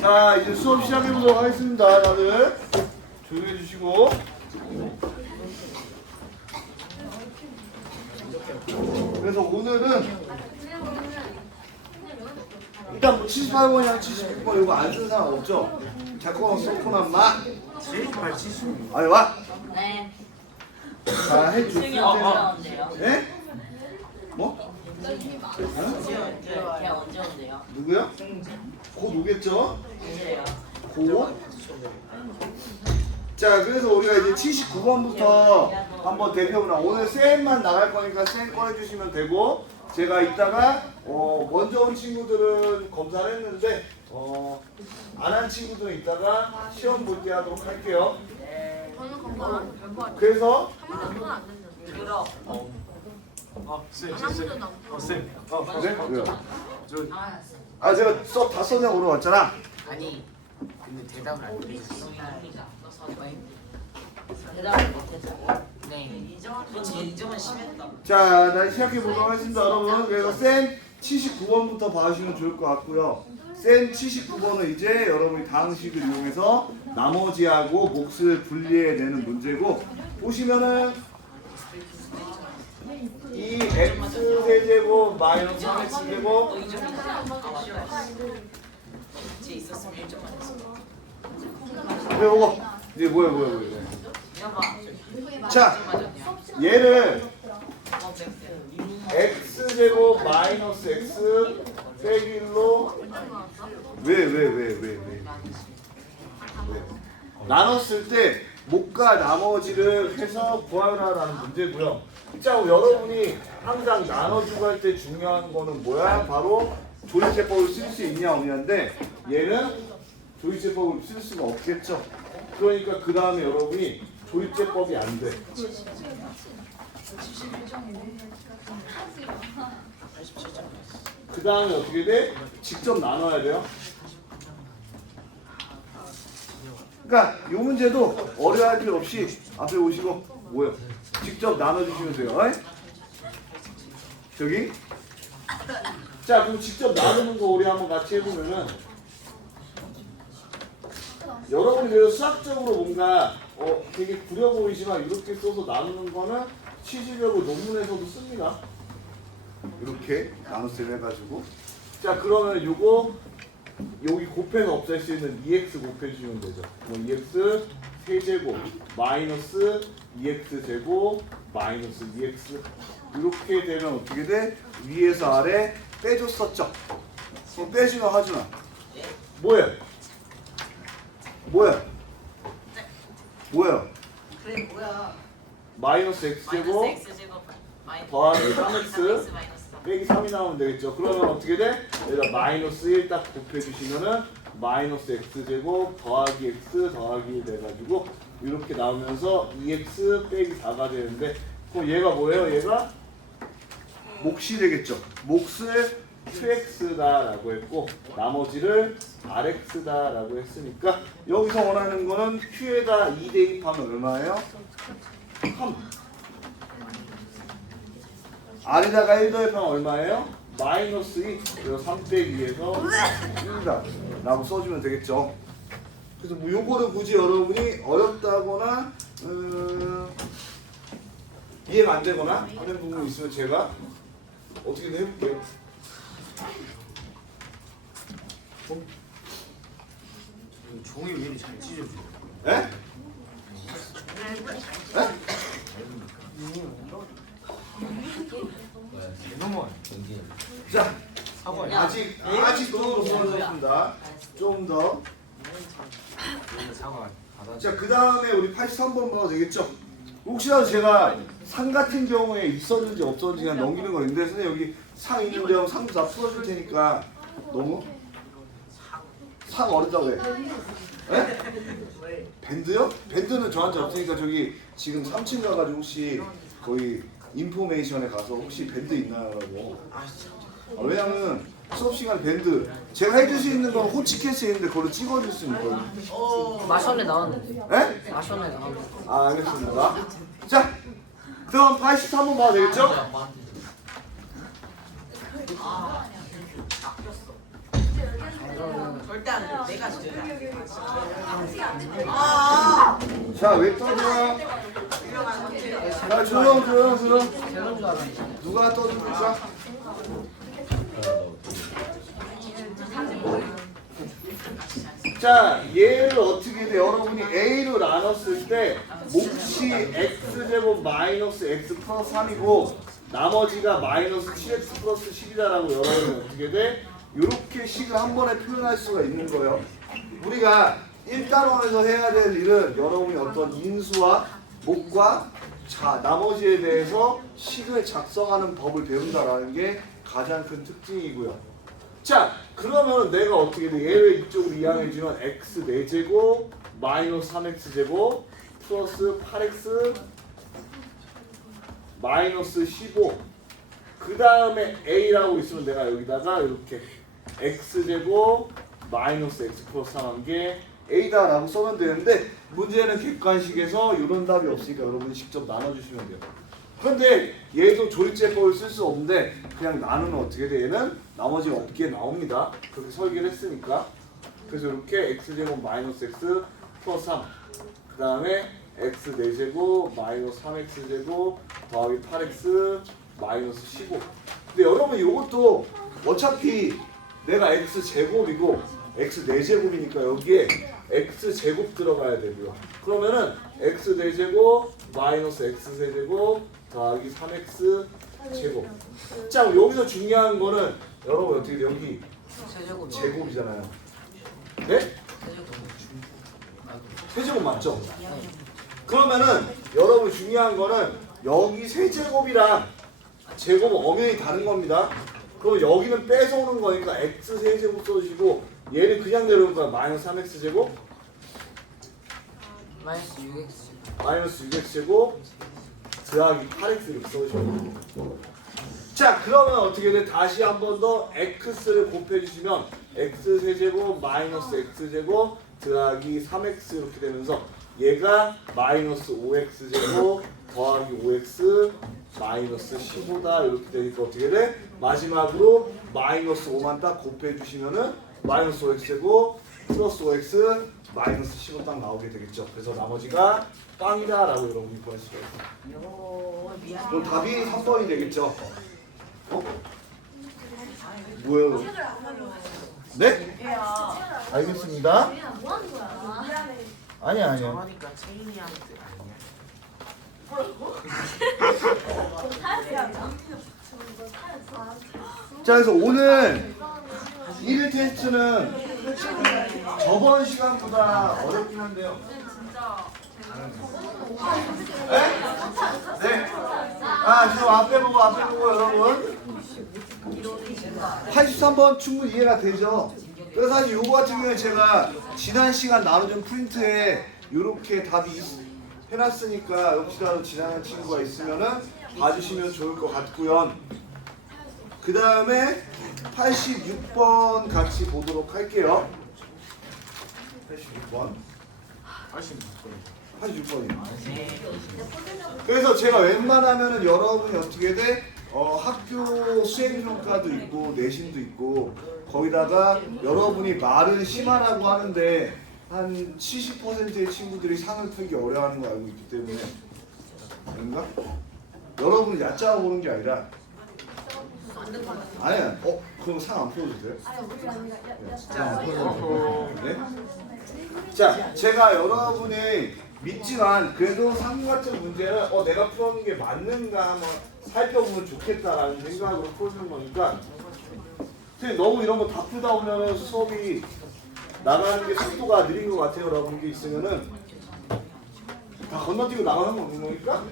자, 이제 수업 시작해 보도록 하겠습니다. 다들 조용히 해주시고. 그래서 오늘은 일단 뭐 78번이랑 76번 이거 안 쓰는 사람 없죠? 자꾸 써코난 마. 78, 76. 아니 와. 네. 자, 해줄 되게 때. 어려운데요. 예? 뭐? 걔 언제 온대요? 누구요? 곧 오겠죠? 언제요? 고. 자, 그래서 우리가 이제 79번부터 한번 대표나 오늘 쌤만 나갈 거니까 쌤 꺼내주시면 되고, 제가 이따가 먼저 온 친구들은 검사를 했는데 안 한 친구들은 이따가 시험 볼 때 하도록 할게요. 저는 건강 안 될것 같아요. 그래서 한 번도 안 됐는데. 들어. 쌤, 안 쌤, 한 쌤. 번도 안 쌤. 그래? 왜요? 저, 제가 다 써내고 왔잖아. 아니 근데 대답을 안 해주셨어. 대답을 못했죠. 네. 인정은 심했다. 자, 다시 시작해 보도록 하겠습니다, 여러분. 그래서 쌤 79번부터 봐주시면 좋을 것 같고요. 쌤 79번은 이제 여러분이 다항식을 이용해서 나머지하고 몫을 분리해내는 문제고, 보시면은 이 x 세제곱 마이너스 3x제곱 쟤 있었으면 1점만 했어. 왜 이거 이제 뭐야. 여봐. 자, 얘를 x제곱 마이너스 x 빼기 1로 왜 나눴을 때 목과 나머지를 해서 구하라라는 문제고요. 자, 여러분이 항상 나눠주고 할 때 중요한 거는 뭐야? 바로 조립제법을 쓸 수 있냐 없냐인데, 얘는 조립제법을 쓸 수가 없겠죠. 그러니까 그 다음에 여러분이 조립제법이 안 돼. 그 다음에 어떻게 돼? 직접 나눠야 돼요. 그러니까 이 문제도 어려워할 필요 없이 앞에 오시고 뭐요? 직접 나눠주시면 돼요. 어이? 저기. 자, 그럼 직접 나누는 거 우리 한번 같이 해보면은, 여러분이 그래서 수학적으로 뭔가 되게 구려 보이지만 이렇게 써서 나누는 거는 취지적으로 논문에서도 씁니다. 이렇게 나눗셈 해가지고. 자, 그러면 요거 여기 곱해서 없앨 수 있는 2x 곱해주시면 되죠. 뭐 2x 세제곱 마이너스 2x 제곱 마이너스 2x, 이렇게 되면 어떻게 돼? 위에서 아래 빼줬었죠. 그럼 빼주나 하주나? 뭐예요? 그래 뭐야? 마이너스 x 제곱 x제곱 더하기 3x 빼기 3이 나오면 되겠죠. 그러면 어떻게 돼? 여기다 마이너스 1 딱 곱해주시면은 마이너스 x제곱 더하기 x 더하기 1 돼가지고 이렇게 나오면서 2x 빼기 4가 되는데, 그럼 얘가 뭐예요? 얘가 몫이 되겠죠. 몫을 2x다라고 했고 나머지를 rx다라고 했으니까 여기서 원하는 거는 q에다 2 대입하면 얼마예요? 3. r에다가 1 더입하면 얼마예요? 마이너스 2. 그래서 3 빼기에서 1다 라고 써주면 되겠죠. 그래서 뭐 요거를 굳이 여러분이 어렵다거나 이해가 안 되거나 하는 부분이 있으면 제가 어떻게든 해볼게요. 종이 왜 이렇게 잘 찢어져? 에? 에? 너무 자, 사과야. 아직 너무 좋아졌습니다. 좀 더. 사과 받아. 자, 그 다음에 우리 83번 봐도 되겠죠? 혹시라도 제가 상 같은 경우에 있었는지 없었는지 그냥 넘기는 거 있는데, 선생님 여기 상 있는데 형 상도 다 풀어줄 테니까. 너무? 상 어렵다고 해. 에? 밴드요? 밴드는 저한테 없으니까 저기 지금 3층 가가지고 혹시 거기 인포메이션에 가서 혹시 밴드 있나라고. 왜냐면 수업 시간 밴드 제가 해줄 수 있는 건 호치케스 있는데 그걸로 찍어줄 수 있거든요. 마션에 나왔는데. 에? 마션에 나왔는데. 아, 알겠습니다. 자, 그럼 83번 봐도 되겠죠? 아, 낚였어. 이거는 절대 안 돼. 내가 절대 안 돼. 자, 왜 떠들어? 자, 조용. 되는 줄 알았는데. 누가 떠듭니까? 자, 얘를 어떻게 돼? 여러분이 A로 나눴을 때 몫이 X제곱 마이너스 X 플러스 3이고 나머지가 마이너스 7X 플러스 10이다라고 여러분이 어떻게 돼? 이렇게 식을 한 번에 표현할 수가 있는 거예요. 우리가 1단원에서 해야 될 일은 여러분이 어떤 인수와 몫과 나머지에 대해서 식을 작성하는 법을 배운다라는 게 가장 큰 특징이고요. 자, 그러면 내가 어떻게 돼? 얘를 이쪽으로 이항해주면 x 4제곱 마이너스 3x제곱 플러스 8x 마이너스 15 그 다음에 a라고 있으면 내가 여기다가 이렇게 x제곱 마이너스 x 플러스 3한 게 a다라고 써면 되는데 문제는 객관식에서 이런 답이 없으니까 여러분이 직접 나눠주시면 돼요. 그런데 얘도 조립제법을 쓸 수 없는데 그냥 나누면 어떻게 돼? 얘는 나머지 없게 나옵니다. 그렇게 설계를 했으니까. 그래서 이렇게 x제곱 마이너스 x 플러스 3 그 다음에 x 4제곱 마이너스 3x제곱 더하기 8x 마이너스 15 근데 여러분 이것도 어차피 내가 x제곱이고 x 4제곱이니까 여기에 x제곱 들어가야 되고요. 그러면은 x 4제곱 마이너스 x 세제곱 더하기 3x 제곱. 자, 여기서 중요한 거는 여러분 어떻게 돼? 여기 세제곱. 제곱이잖아요. 네? 세제곱. 세제곱 맞죠? 그러면은 여러분 중요한 거는 여기 세제곱이랑 제곱은 엄연히 다른 겁니다. 그럼 여기는 뺏어오는 거니까 x 세제곱 써주시고 얘는 그냥 내려올 거야. 마이너스 3x 제곱 마이너스 6x. 마이너스 6x 제곱 더하기 8x 이렇게 써주시면 돼요. 자, 그러면 어떻게 돼? 다시 한 번 더 x를 곱해주시면 x 세제곱 마이너스 x 제곱 더하기 3x 이렇게 되면서 얘가 마이너스 5x 제곱 더하기 5x 마이너스 15다 이렇게 되니까 어떻게 돼? 마지막으로 마이너스 5만 딱 곱해주시면은 마이너스 5x 제곱 플러스 5x 마이너스 15 딱 나오게 되겠죠. 그래서 나머지가 빵이다라고 여러분이 보낼 수가 있어요. 그럼 답이 3번이 되겠죠. 뭐예요? 네? 알겠습니다. 뭐 하는 거야? 아니야. 저러니까 체인이한테 아니야. 자, 그래서 오늘 1일 테스트는 저번 시간보다 어렵긴 한데요. 네? 아, 지금 앞에 보고 여러분 83번 충분히 이해가 되죠? 그래서 사실 요거 같은 경우에 제가 지난 시간 나눠준 프린트에 이렇게 답이 해놨으니까 혹시라도 지나는 친구가 있으면은 봐주시면 좋을 것 같고요. 그 다음에 86번 같이 보도록 할게요. 86번. 86번이요. 그래서 제가 웬만하면은 여러분이 어떻게 돼? 학교 수행평가도 있고 내신도 있고 거기다가 여러분이 말은 심하라고 하는데 한 70%의 친구들이 상을 풀기 어려워하는 거 알고 있기 때문에 그런가? 여러분은 얕잡아 보는 게 아니라 아니야. 그럼 상 안 풀어도 돼요? 네? 자, 제가 여러분이 믿지만 그래도 상 같은 문제는 내가 풀어놓은 게 맞는가 한번 살펴보면 좋겠다라는 생각으로 풀어주는 거니까 너무 이런 거 다 풀다 보면 수업이 나가는 게 속도가 느린 것 같아요. 여러분 게 있으면은 다 건너뛰고 나가는 거 없는 거니까.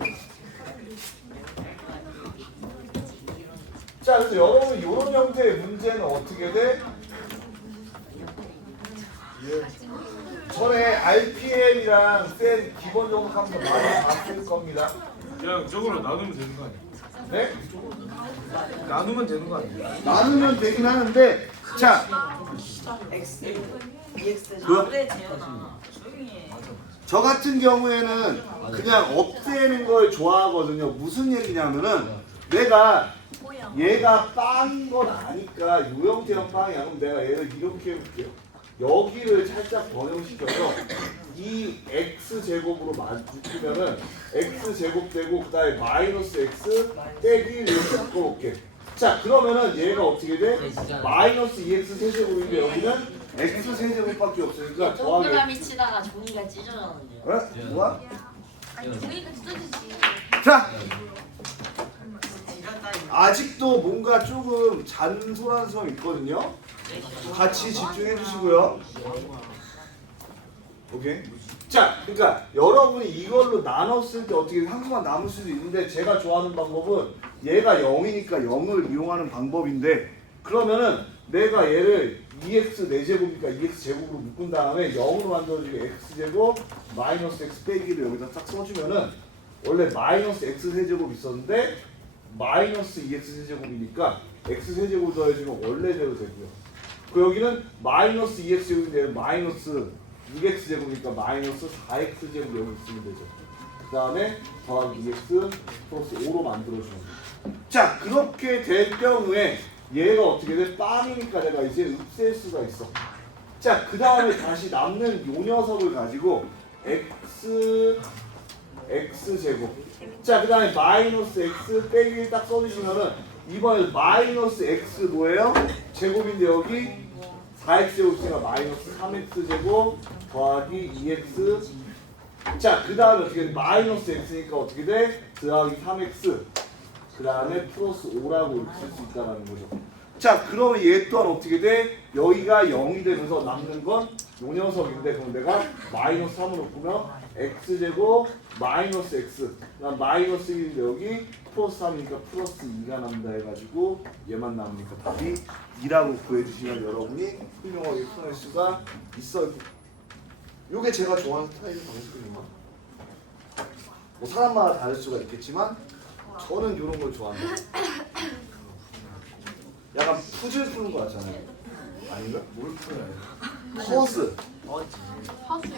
자, 그래서 여러분 이런 형태의 문제는 어떻게 돼? 전에 RPM이랑 센 기본 정석하면서 많이 봤을 겁니다. 야, 저걸로 나누면 되는 거 아니야? 네? 나누면 되는 거 아니야? 나누면 되긴 하는데 자, X, EX. 그- 그래 재현아. 조용히 해. 저 같은 경우에는 그냥 없애는 걸 좋아하거든요. 무슨 얘기냐면은 내가 얘가 빵인 건 아니까 요 형태는 빵이야. 그럼 내가 얘를 이렇게 해볼게요. 여기를 살짝 변형시켜서 이 x제곱으로 만들면은 x제곱 되고 그 다음에 마이너스 x 빼기 이렇게 바꿔볼게. 자 그러면은 얘가 어떻게 돼? 마이너스 2x 세제곱인데 여기는 x 세제곱밖에 없으니까 더하기 동그라미 치다가 종이가 찢어졌는데요. 에? 뭐야? 아니 종이가 찢어지지. 자 아직도 뭔가 조금 잔소리하는 사람이 있거든요. 같이 집중해 주시고요. 오케이. 자, 그러니까 여러분이 이걸로 나눴을 때 어떻게 항상 남을 수도 있는데 제가 좋아하는 방법은 얘가 0이니까 0을 이용하는 방법인데 그러면은 내가 얘를 2x 4제곱이니까 2x 제곱으로 묶은 다음에 0으로 만들어주게 x제곱 마이너스 x 빼기를 여기다 딱 써주면은 원래 마이너스 x 세제곱 있었는데 마이너스 2x 세제곱이니까 x 세제곱 더해주면 원래대로 되고요. 그 여기는 마이너스 2x 제곱인데 마이너스 6x 제곱이니까 마이너스 4x 제곱 여기 있으면 되죠. 그 다음에 더하기 2x 플러스 5로 만들어주는 거예요. 자 그렇게 될 경우에 얘가 어떻게 돼? 빵이니까 내가 이제 없앨 수가 있어. 자 그 다음에 다시 남는 요 녀석을 가지고 x 제곱. 자 그 다음에 마이너스 x 빼기 딱 써주시면은 이번에 마이너스 x 뭐예요? 제곱인데 여기 4x 제곱 있으니까 마이너스 3x 제곱 더하기 2x. 자 그 다음에 어떻게 돼? 마이너스 x니까 어떻게 돼? 더하기 3x 그 다음에 플러스 5라고 쓸 수 있다는 거죠. 자 그러면 얘 또한 어떻게 돼? 여기가 0이 되면서 남는 건 요 녀석인데 그럼 내가 마이너스 3으로 풀면 x제곱 마이너스 x 그다음 마이너스 1인데 여기 플러스 3이니까 플러스 2가 남는다 해가지고 얘만 남으니까 답이 2라고 구해주시면 여러분이 훌륭하게 풀어낼 수가 있어요. 요게 제가 좋아하는 스타일 방식입니다. 뭐 사람마다 다를 수가 있겠지만 저는 이런 걸 좋아합니다. 약간 푸즐 푸는 거 같잖아요. 아닌가? 뭘 풀어요? 퍼스.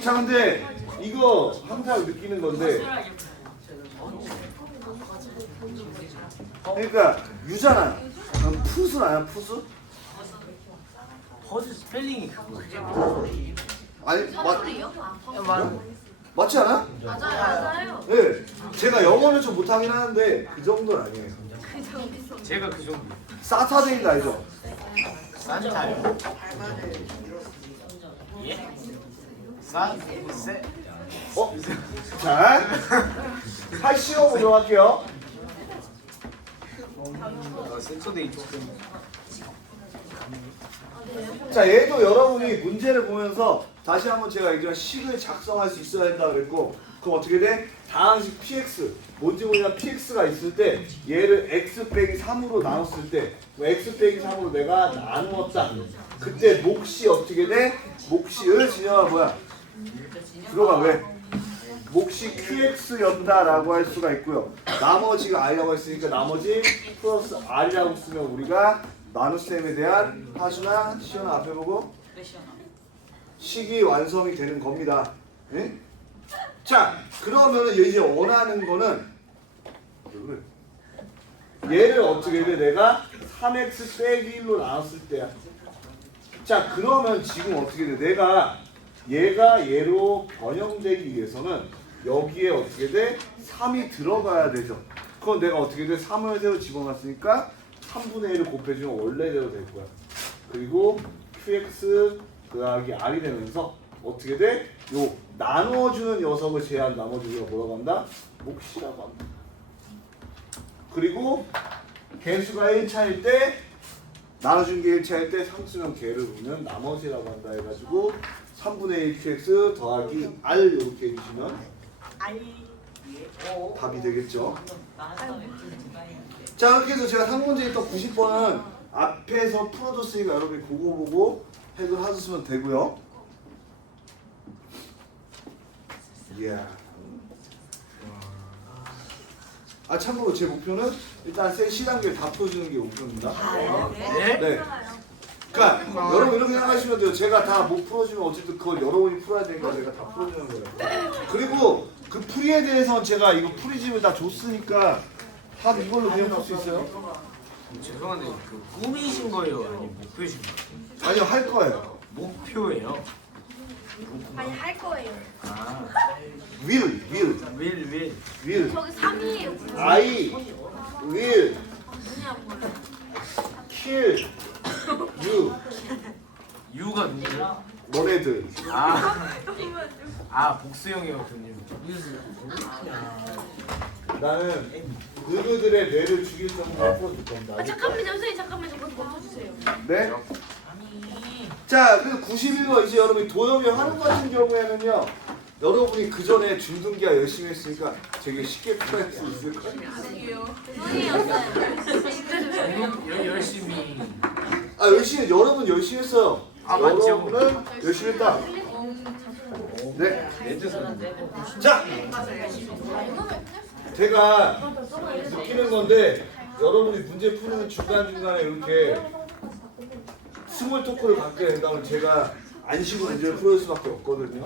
자 근데 이거 항상 느끼는 건데 그러니까 유잖아. 푸스 아니야 푸스? 퍼즐 스펠링이 그거. 아니 퍼즐이요? 맞지 않아? 맞아요. 네. 제가 영어는 좀 못하긴 하는데 그 정도는 아니에요. 제가 그 정도. 사타데이 알죠? 산타요. 예? 세. 어? 자, 할 씌워보도록 할게요. 센터데이 조금. 자, 얘도 여러분이 문제를 보면서 다시 한번 제가 얘기한 식을 작성할 수 있어야 된다 그랬고 그럼 어떻게 돼? 다항식 px 뭔지 모르냐 px가 있을 때 얘를 x 빼기 3으로 나눴을 때 x 빼기 3으로 내가 나누었다. 그때 몫이 어떻게 돼? 몫이 진영아 뭐야? 들어가 왜? 몫이 qx였다라고 할 수가 있고요. 나머지가 r이라고 했으니까 나머지 플러스 r이라고 쓰면 우리가 나눗셈에 대한 하수나 시연아 앞에 보고 식이 완성이 되는 겁니다. 예? 자 그러면은 이제 원하는 거는 얘를 어떻게 돼? 내가 3x 빼기 1로 나눴을 때야. 자 그러면 지금 어떻게 돼? 내가 얘가 얘로 변형되기 위해서는 여기에 어떻게 돼? 3이 들어가야 되죠. 그럼 내가 어떻게 돼? 3을 새로 집어넣었으니까 3분의 1을 곱해주면 원래대로 될 거야. 그리고 qx 더하기 r이 되면서 어떻게 돼? 요 나눠주는 녀석을 제한 나머지 우리가 뭐라고 한다? 몫이라고 한다. 그리고 개수가 1차일 때 나눠준 게 1차일 때 상수면 개를 보면 나머지라고 한다 해가지고 3분의 1 qx 더하기 r 이렇게 해주시면 답이 되겠죠. 자 이렇게 해서 제가 3문제에 또 90번은 앞에서 풀어줬으니까 여러분이 그거 보고 해결하셨으면 되고요. 이야. 아 참고로 제 목표는 일단 세 시단계를 다 풀어주는 게 목표입니다. 네. 그러니까 여러분 이렇게 생각하시면 돼요. 제가 다 못 풀어주면 어쨌든 그걸 여러분이 풀어야 되니까 제가 다 풀어주는 거예요. 그리고 그 풀이에 대해서는 제가 이거 풀이집을 다 줬으니까 다 이걸로 그냥 풀 수 있어요? 죄송한데 그 꿈이신 거예요? 아니면 목표이신 거예요? 아니요 할 거예요. 목표예요. 아니 할 거예요. 아, will will. 저기 3이에요. I will 뭐냐 뭐야. kill you 유가 누구야? 너네들. 복수형이었군요. 나는 너희들의 뇌를 죽일 정도로 풀어줄 겁니다. 아 잠깐만요 선생님 잠깐만 저거 멈춰주세요. 네? 자, 그 91번 이제 여러분이 도형이 하는 같은 경우에는요, 여러분이 그 전에 중등기가 열심히 했으니까 되게 쉽게 풀어낼 수 있을 거예요. 선생님이었어요. 열심히. 아, 여러분 열심히 했어요. 아, 맞죠. 여러분은 열심히 했다. 네. 자, 제가 느끼는 건데 여러분이 문제 푸는 중간중간에 이렇게 스몰 토크를 갖게 된다면 제가 안 쉬고 문제를 풀을 수밖에 없거든요.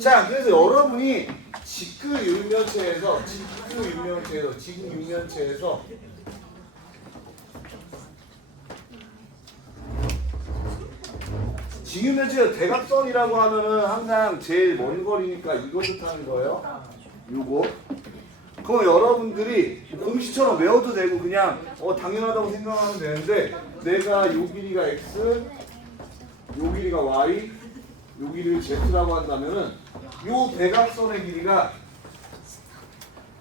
자, 그래서 여러분이 지구 육면체에서 지유면체가 대각선이라고 하면은 항상 제일 먼 거리니까 이것을 타는 거예요. 요거. 그럼 여러분들이 공식처럼 외워도 되고 그냥 당연하다고 생각하면 되는데 내가 요 길이가 x, 요 길이가 y, 요 길이를 z라고 한다면은 요 대각선의 길이가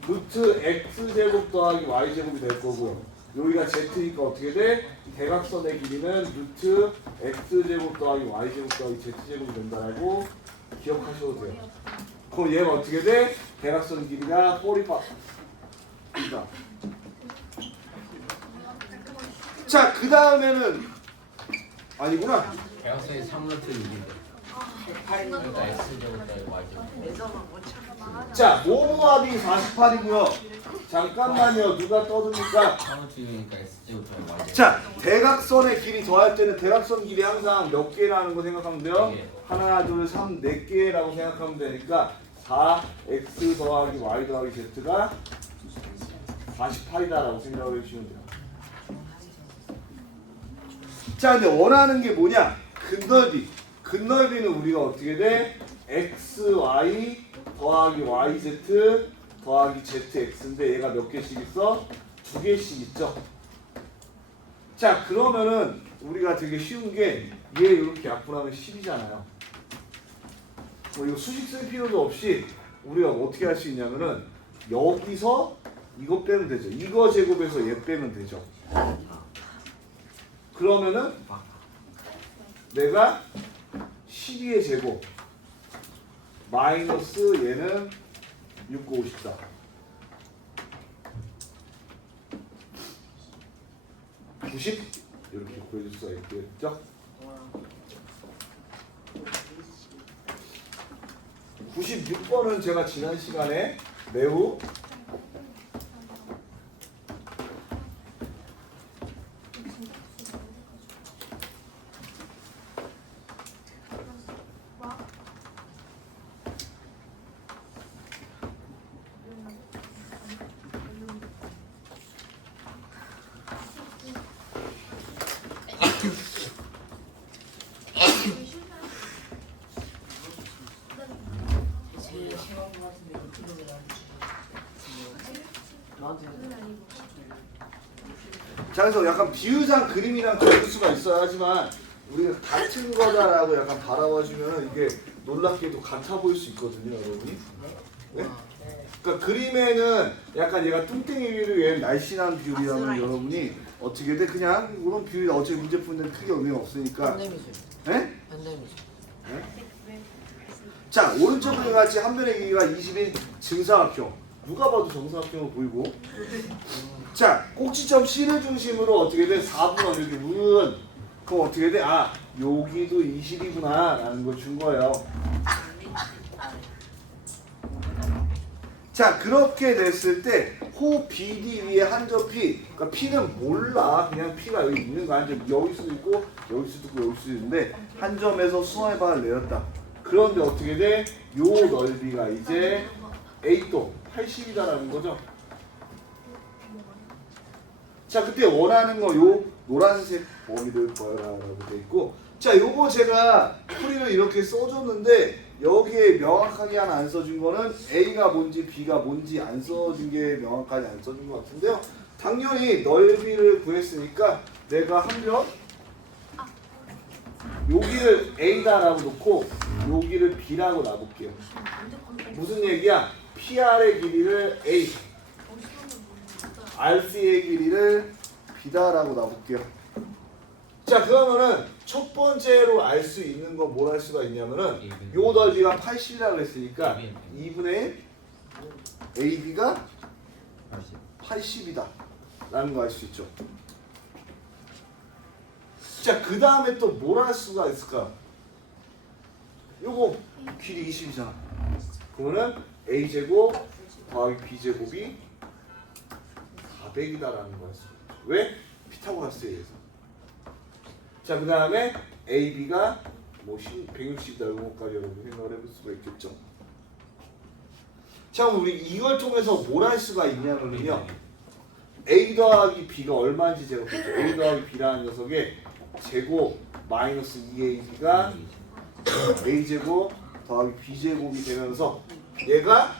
루트 x제곱 더하기 y제곱이 될 거고 여기가 z니까 어떻게 돼? 대각선의 길이는 루트 x제곱 더하기 y제곱 더하기 z제곱이 된다라고 기억하셔도 돼요. 그럼 얘가 어떻게 돼? 대각선 길이가 45입니다. 자, 그 다음에는 아니구나. 대학생이 3루트 6인데 그러니까 X제곱 더하기 Y제곱. 자, 모모합이 48이고요. 잠깐만요. 누가 떠듭니까? 3루트 6이니까 X제곱 더하기 Y제곱. 자, 대각선의 길이 더할 때는 대각선 길이 항상 몇 개라는 거 생각하면 돼요? 네 개. 하나, 둘, 3, 4개라고 생각하면 되니까 4x 더하기 y 더하기 z가 48이다라고 생각을 해주시면 돼요. 자, 근데 원하는 게 뭐냐? 근넓이. 근넓이는 우리가 어떻게 돼? xy 더하기 yz 더하기 zx인데 얘가 몇 개씩 있어? 2개씩 있죠. 자, 그러면은 우리가 되게 쉬운 게 얘 이렇게 약분하면 10이잖아요. 이거 수식 쓸 필요도 없이 우리가 어떻게 할 수 있냐면은 여기서 이거 빼면 되죠. 이거 제곱해서 얘 빼면 되죠. 그러면은 내가 12의 제곱 마이너스 얘는 6, 9, 54. 이렇게 구해줄 수가 있겠죠? 96번은 제가 지난 시간에 매우 자, 그래서 약간 비유상 그림이랑 그릴 수가 있어야 하지만 우리가 같은 거다라고 약간 바라봐주면 이게 놀랍게도 같아 보일 수 있거든요, 여러분이. 네? 그러니까 그림에는 약간 얘가 뚱땡이 비율이 얘는 날씬한 비율이라면 여러분이 어떻게 돼? 그냥 이런 비율이 어차피 문제 푸는데 크게 의미가 없으니까. 네? 네? 자, 오른쪽과 같이 한 변의 길이가 20인 증사각형. 누가 봐도 정사각형으로 보이고. 자, 꼭지점 C를 중심으로 어떻게 돼? 4분원 이렇게 문. 그럼 어떻게 돼? 아, 여기도 20이구나 라는 걸 준 거예요. 자, 그렇게 됐을 때 호 BD 위에 한 점 P. 그러니까 P는 몰라. 그냥 P가 여기 있는 거 한 점. 여기 수도 있고 여기 수도 있고 여기 수도 있는데 한 점에서 수화의 반을 내렸다. 그런데 어떻게 돼? 요 넓이가 이제 A도 80이다라는 거죠. 자, 그때 원하는 거 요 노란색 범위를 구하라라고 돼 있고, 자, 요거 제가 풀이를 이렇게 써줬는데 여기에 명확하게 하나 안 써준 거는 A가 뭔지 B가 뭔지 안 써준 게 명확하게 안 써준 것 같은데요. 당연히 넓이를 구했으니까 내가 한변 여기를 A다라고 놓고 여기를 B라고 놔볼게요. 무슨 얘기야? PR의 길이를 A, RC의 길이를 B다라고 놔볼게요. 자, 그러면은 첫 번째로 알 수 있는 건 뭘 할 수가 있냐면은 요 넓이가 80이라고 했으니까 2분의 AB가 80이다 라는 거 알 수 있죠. 자, 그 다음에 또 뭘 할 수가 있을까? 요거 길이 20이잖아. 그러면은 A제곱 더하기 B제곱이 400이다라는 거 알 수 있죠. 왜? 피타고라스에 의해서. 자, 그 다음에 AB가 뭐 160이다 이런 것까지 여러분 생각을 해볼 수가 있겠죠. 자, 그럼 우리 이걸 통해서 뭘 할 수가 있냐면요, A 더하기 B가 얼마인지 제가 보죠. A 더하기 B라는 녀석의 제곱 마이너스 2AB가 A제곱 더하기 B제곱이 되면서 얘가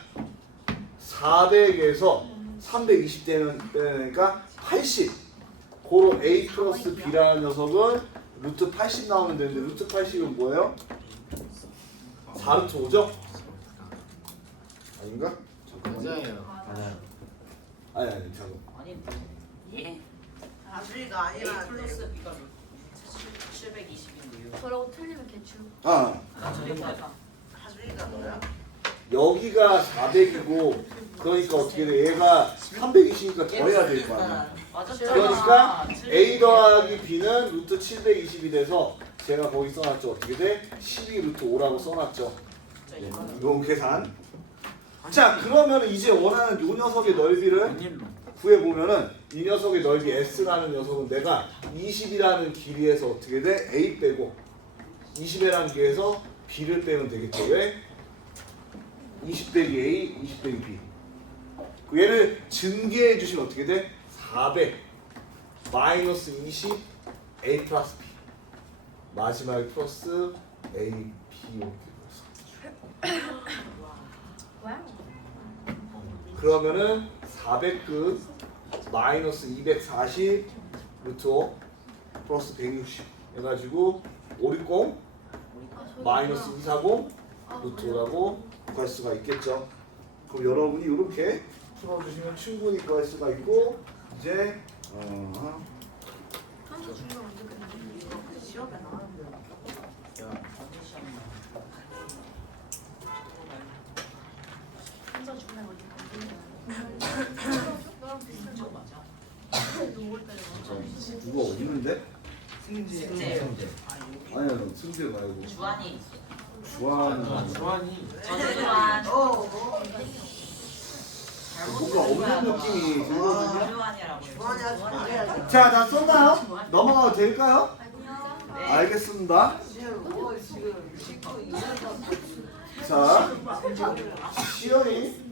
400에서 320 되니까 80. 고로 A 플러스 B라는 녀석은 루트 80 나오면 되는데 루트 80은 뭐예요? 4루트 5죠? 아닌가? 잠깐만요. 맞아요. 아니 잠깐. 아니 예. 아주이가 A 아니라 플러스 B가 720인데요. 저라고 틀리면 개추. 아, 아주이가 뭐야? 여기가 400이고 그러니까 어떻게 돼? 얘가 320이니까 더해야 될 거 아니야. 그러니까 A 더하기 B는 루트 720이 돼서 제가 거기 써놨죠. 어떻게 돼? 12 루트 5라고 써놨죠. 이건 계산. 자, 그러면 이제 원하는 이 녀석의 넓이를 웬일로? 구해보면은 이 녀석의 넓이 S라는 녀석은 내가 20이라는 길이에서 어떻게 돼? A 빼고 20이라는 길이에서 B를 빼면 되겠죠. 왜? 20 빼기 A, 20 빼기 B. 얘를 증개해 주시면 어떻게 돼? 400 마이너스 20 A 플러스 B. 마지막에 플러스 A, B 이렇게 돼서. 그러면은 400급 마이너스 240 루트 5 플러스 160 해가지고 560 마이너스 240 루트 5라고 구할 수가 있겠죠. 그럼 여러분이 이렇게 풀어주시면 충분히 구할 수가 있고, 이제 한수 중간 언제 끝나지? 시험에 나왔는데. 한수 중간 언제 끝나지? 누가 없는데? 승재. 아니야, 승재 말고 주한이. 주한. 주환이. 전주한. 뭔가 없는 느낌이 들거든요. 주한이라고. 주환이 하지 말아야지. 자, 다 썼나요? 넘어가도 될까요? 안녕. 알겠습니다. 지금 뭐 지금 식구 이래서 자, 시연이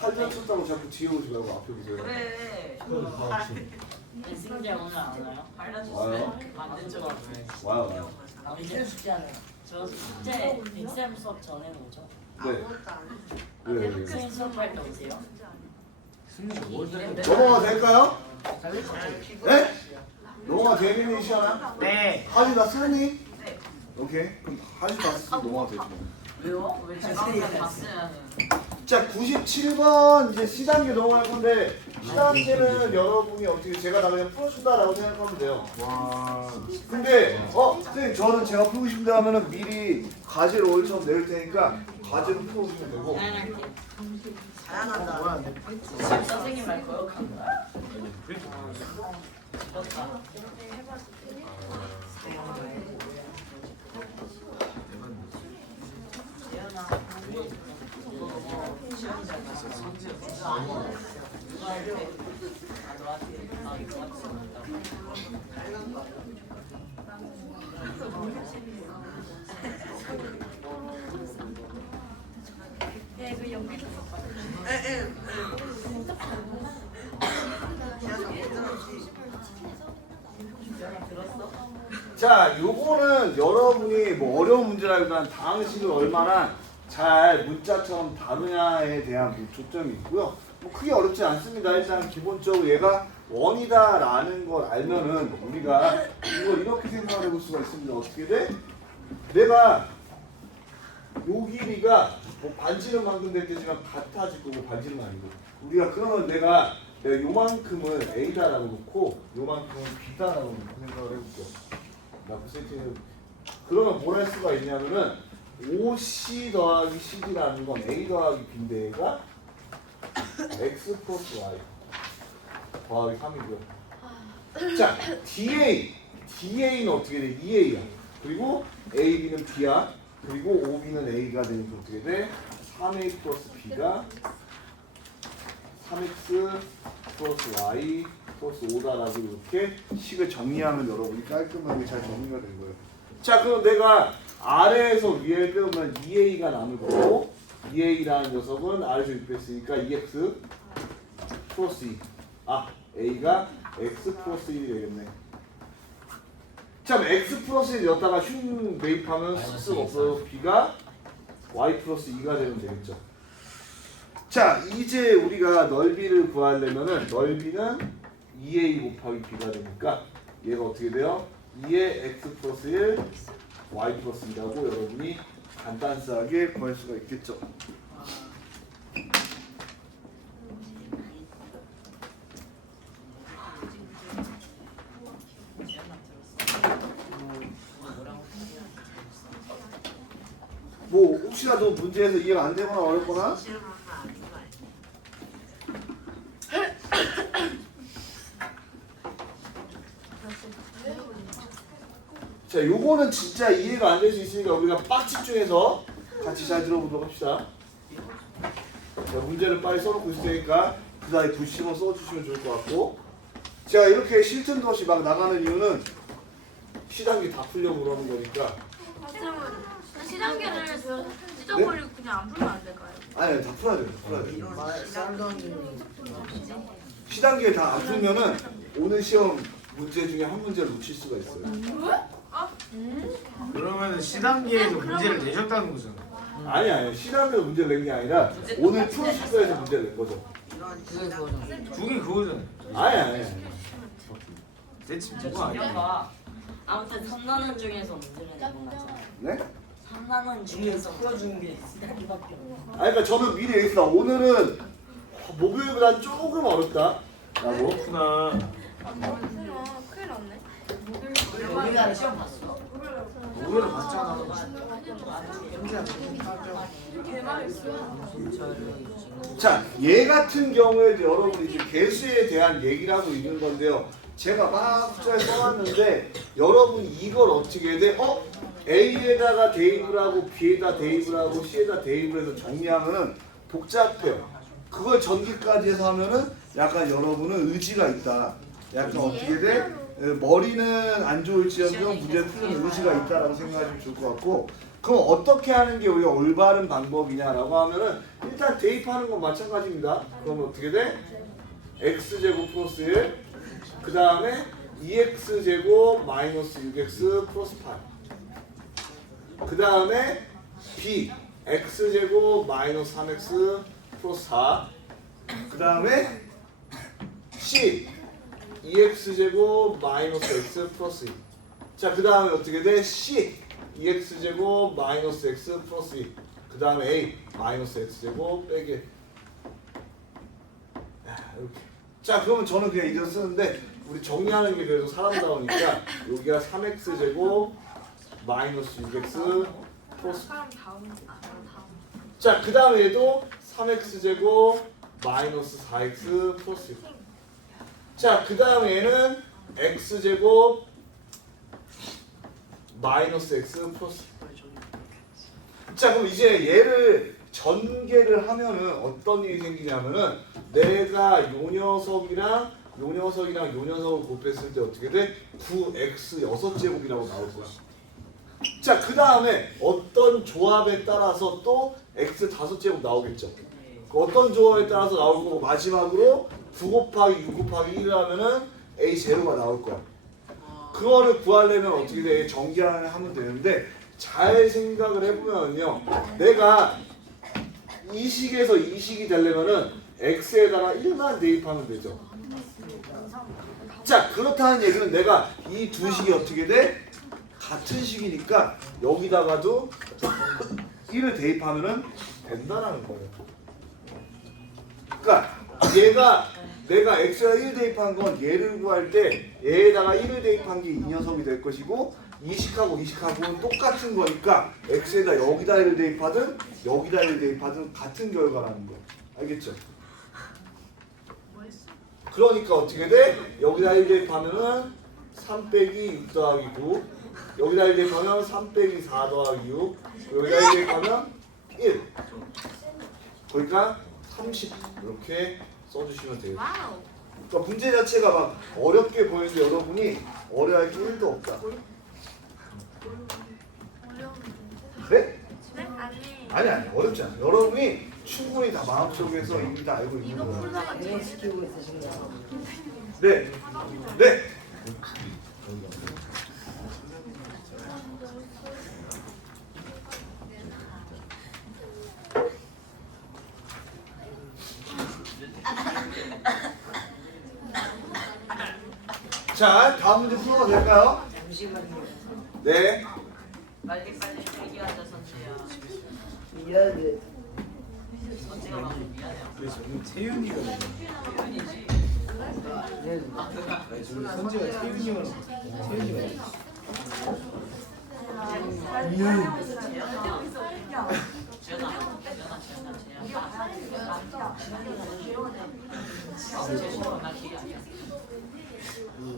8점 쳤다고 자꾸 뒤에 오지 말고 앞에 보세요. 그래. 승재 오늘 안 와요? 알려줬어요. 만든 적 없어요. 와요. 당신 숙제하네요. 저 숙제 엑셈 수업 전에는 오죠? 네. 아무것도 안 해. 네. 선생님 수업할 때 오세요? 승재 뭘 돼? 넘어가도 될까요? 네? 넘어가도 되겠니, 시연아? 네. 하지 다 쓰니? 오케이. 그럼 하지 다 쓰고 넘어가도 되지. 왜요? 왜 제가 항상 봤으면 자, 97번 이제 C단계 넘어갈 건데, C단계는 여러분이 어떻게 제가 다 그냥 풀어준다라고 생각하면 돼요. 와. 근데 선생님 저는 제가 풀고 싶은데 하면은 미리 과제를 올처럼 내릴 테니까 과제를 풀어주시면 되고. 다양하다. 뭐야? 선생님 말 거역한 거야? 그렇다. 예연아. 자, 요거는 여러분이 뭐 어려운 문제라기보다는 다항식을 얼마나 잘 문자처럼 다루냐에 대한 뭐 초점이 있고요. 뭐 크게 어렵지 않습니다. 일단 기본적으로 얘가 원이다라는 걸 알면은 우리가 이걸 이렇게 생각을 해볼 수가 있습니다. 어떻게 돼? 내가 요 길이가 뭐 반지름 만큼 됐겠지만 같아질 거고 반지름 아니고 우리가 그러면 내가 요만큼을 A다라고 놓고 요만큼은 B다라고 놓고 생각을 해볼게요. 나 무슨 그러면 뭘 할 수가 있냐면은 5C 더하기 CD라는 건 A 더하기 B인데가 X 플러스 Y 더하기 3이고요. 자, DA는 어떻게 돼? 2A야. 그리고 AB는 B야. 그리고 OB는 A가 되니까 어떻게 돼? 3A 플러스 B가 3X 플러스 Y 플러스 5다라고 이렇게 식을 정리하면 여러분이 깔끔하게 잘 정리가 된 거예요. 자, 그럼 내가 아래에서 위에 빼면 2A가 남을 거고 2A라는 녀석은 아래에서 위에 뺐으니까 2X 플러스 2. A가 X 플러스 1이 되겠네. 자, X 플러스 1 여기다가 흉 매입하면 수가 없어서 B가 Y 플러스 2가 되면 되겠죠. 자, 이제 우리가 넓이를 구하려면은 넓이는 2A 곱하기 B가 되니까 얘가 어떻게 돼요? 2의 X 플러스 1 Y 플러스 2라고 여러분이 간단하게 구할 수가 있겠죠. 뭐 혹시라도 문제에서 이해가 안 되거나 어렵거나 자, 요거는 진짜 이해가 안 될 수 있으니까 우리가 빡 집중해서 같이 잘 들어보도록 합시다. 자, 문제를 빨리 써놓고 있을 테니까 그 사이 불씨만 써주시면 좋을 것 같고 제가 이렇게 쉴 틈도 없이 막 나가는 이유는 시단계 다 풀려고 그러는 거니까 시단계를 찢어버리고 그냥 안 풀면 안 될까요? 아니 다 풀어야 돼요. 풀어야 돼요. 쌀던 시단계 다 안 풀면은 오늘 시험 문제 중에 한 문제를 놓칠 수가 있어요. 그러면 시단계에서 문제를 내셨다는 거잖아. 아니 시단계에서 문제를 낸 게 아니라 오늘 풀어줄 거에서 문제를 낸 거죠. 그게 그거잖아. 아니 대체 뭐가 아니야? 아무튼 3단원 중에서 문제를 내는 거 맞아. 네? 3단원 중에서 풀어주는 게 시단계밖에 없어. 그러니까 저는 미리 얘기했어. 오늘은 목요일보다 조금 어렵다. 라고. 그렇구나. 큰일 났네. 우리가 시험 봤어? 오늘 봤잖아. 자, 얘 같은 경우에 여러분이 지금 개수에 대한 얘기를 하고 있는 건데요. 제가 막 숫자에 써왔는데 여러분이 이걸 어떻게 해야 돼? A에다가 대입을 하고 B에다 대입을 하고 C에다 대입을 해서 정리하면은 복잡해요. 그걸 전기까지 해서 하면은 약간 여러분은 의지가 있다. 약간 어떻게 돼? 머리는 안 좋을지언정 문제를 푸는 의지가 있다라고 생각하시면 좋을 것 같고 그럼 어떻게 하는 게 우리가 올바른 방법이냐라고 하면은 일단 대입하는 건 마찬가지입니다. 그러면 어떻게 돼? x제곱 플러스 1 그 다음에 2x제곱 마이너스 6x 플러스 8 그 다음에 b x제곱 마이너스 3x 플러스 4 그 다음에 c 2x제곱 마이너스 x 플러스 2 자, 그 다음에 어떻게 돼? c 2x제곱 마이너스 x 플러스 2 그 다음에 a 마이너스 x제곱 빼기 이렇게. 자, 그러면 저는 그냥 이대로 쓰는데 우리 정리하는 게 그래도 사람다우니까 여기가 3x제곱 마이너스 6x 플러스 자, 그 다음에 얘도 3x제곱 마이너스 4x 플러스 6 자, 그 다음에 얘는 x제곱 마이너스 x 플러스 자, 그럼 이제 얘를 전개를 하면은 어떤 일이 생기냐면은 내가 요 녀석이랑 요 녀석이랑 요 녀석을 곱했을 때 어떻게 돼? 9x 6제곱이라고 나올 거야. 자, 그 다음에 어떤 조합에 따라서 또 x 5제곱 나오겠죠. 어떤 조합에 따라서 나올 거고 마지막으로 9 곱하기 6 곱하기 1을 하면은 a 제로가 나올 거야. 그거를 구하려면 어떻게 돼? 전개하면 되는데 잘 생각을 해보면요. 내가 이 식에서 이 식이 되려면은 x에다가 1만 대입하면 되죠. 자, 그렇다는 얘기는 내가 이 두 식이 어떻게 돼? 같은 식이니까 여기다가도 1을 대입하면은 된다라는 거예요. 그러니까 내가 x에다 1 대입한 건 얘를 구할 때 얘에다가 1을 대입한 게 이 녀석이 될 것이고 이 식하고 이 식하고는 똑같은 거니까 x에다 여기다 1을 대입하든 여기다 1을 대입하든 같은 결과라는 거예요. 알겠죠? 그러니까 어떻게 돼? 여기다 1 대입하면은 3 빼기 6 더하기 9 여기다 1 대입하면 3 빼기 4 더하기 6 여기다 1 대입하면 1 그러니까 30 이렇게 써주시면 돼요. 와우. 그러니까 문제 자체가 막 어렵게 보이는데 여러분이 어려워할 게 1도 없다. 어려운데. 그래? 네? 아니 어렵지 않아. 여러분이 충분히 다 마음속에서 이미 다 알고 있는 이거 거야. 풀다가 애 시키고 있으신가요? 네. 네. 자, 다음 문제 풀어도 될까요? 잠시만요. 네. 빨리 얘기하자 선수야. 미안해. 선수가 막 미안해요. 그래서 오늘 태윤이가 태윤이지. 아니 저기 선지가 태윤이가 태윤이가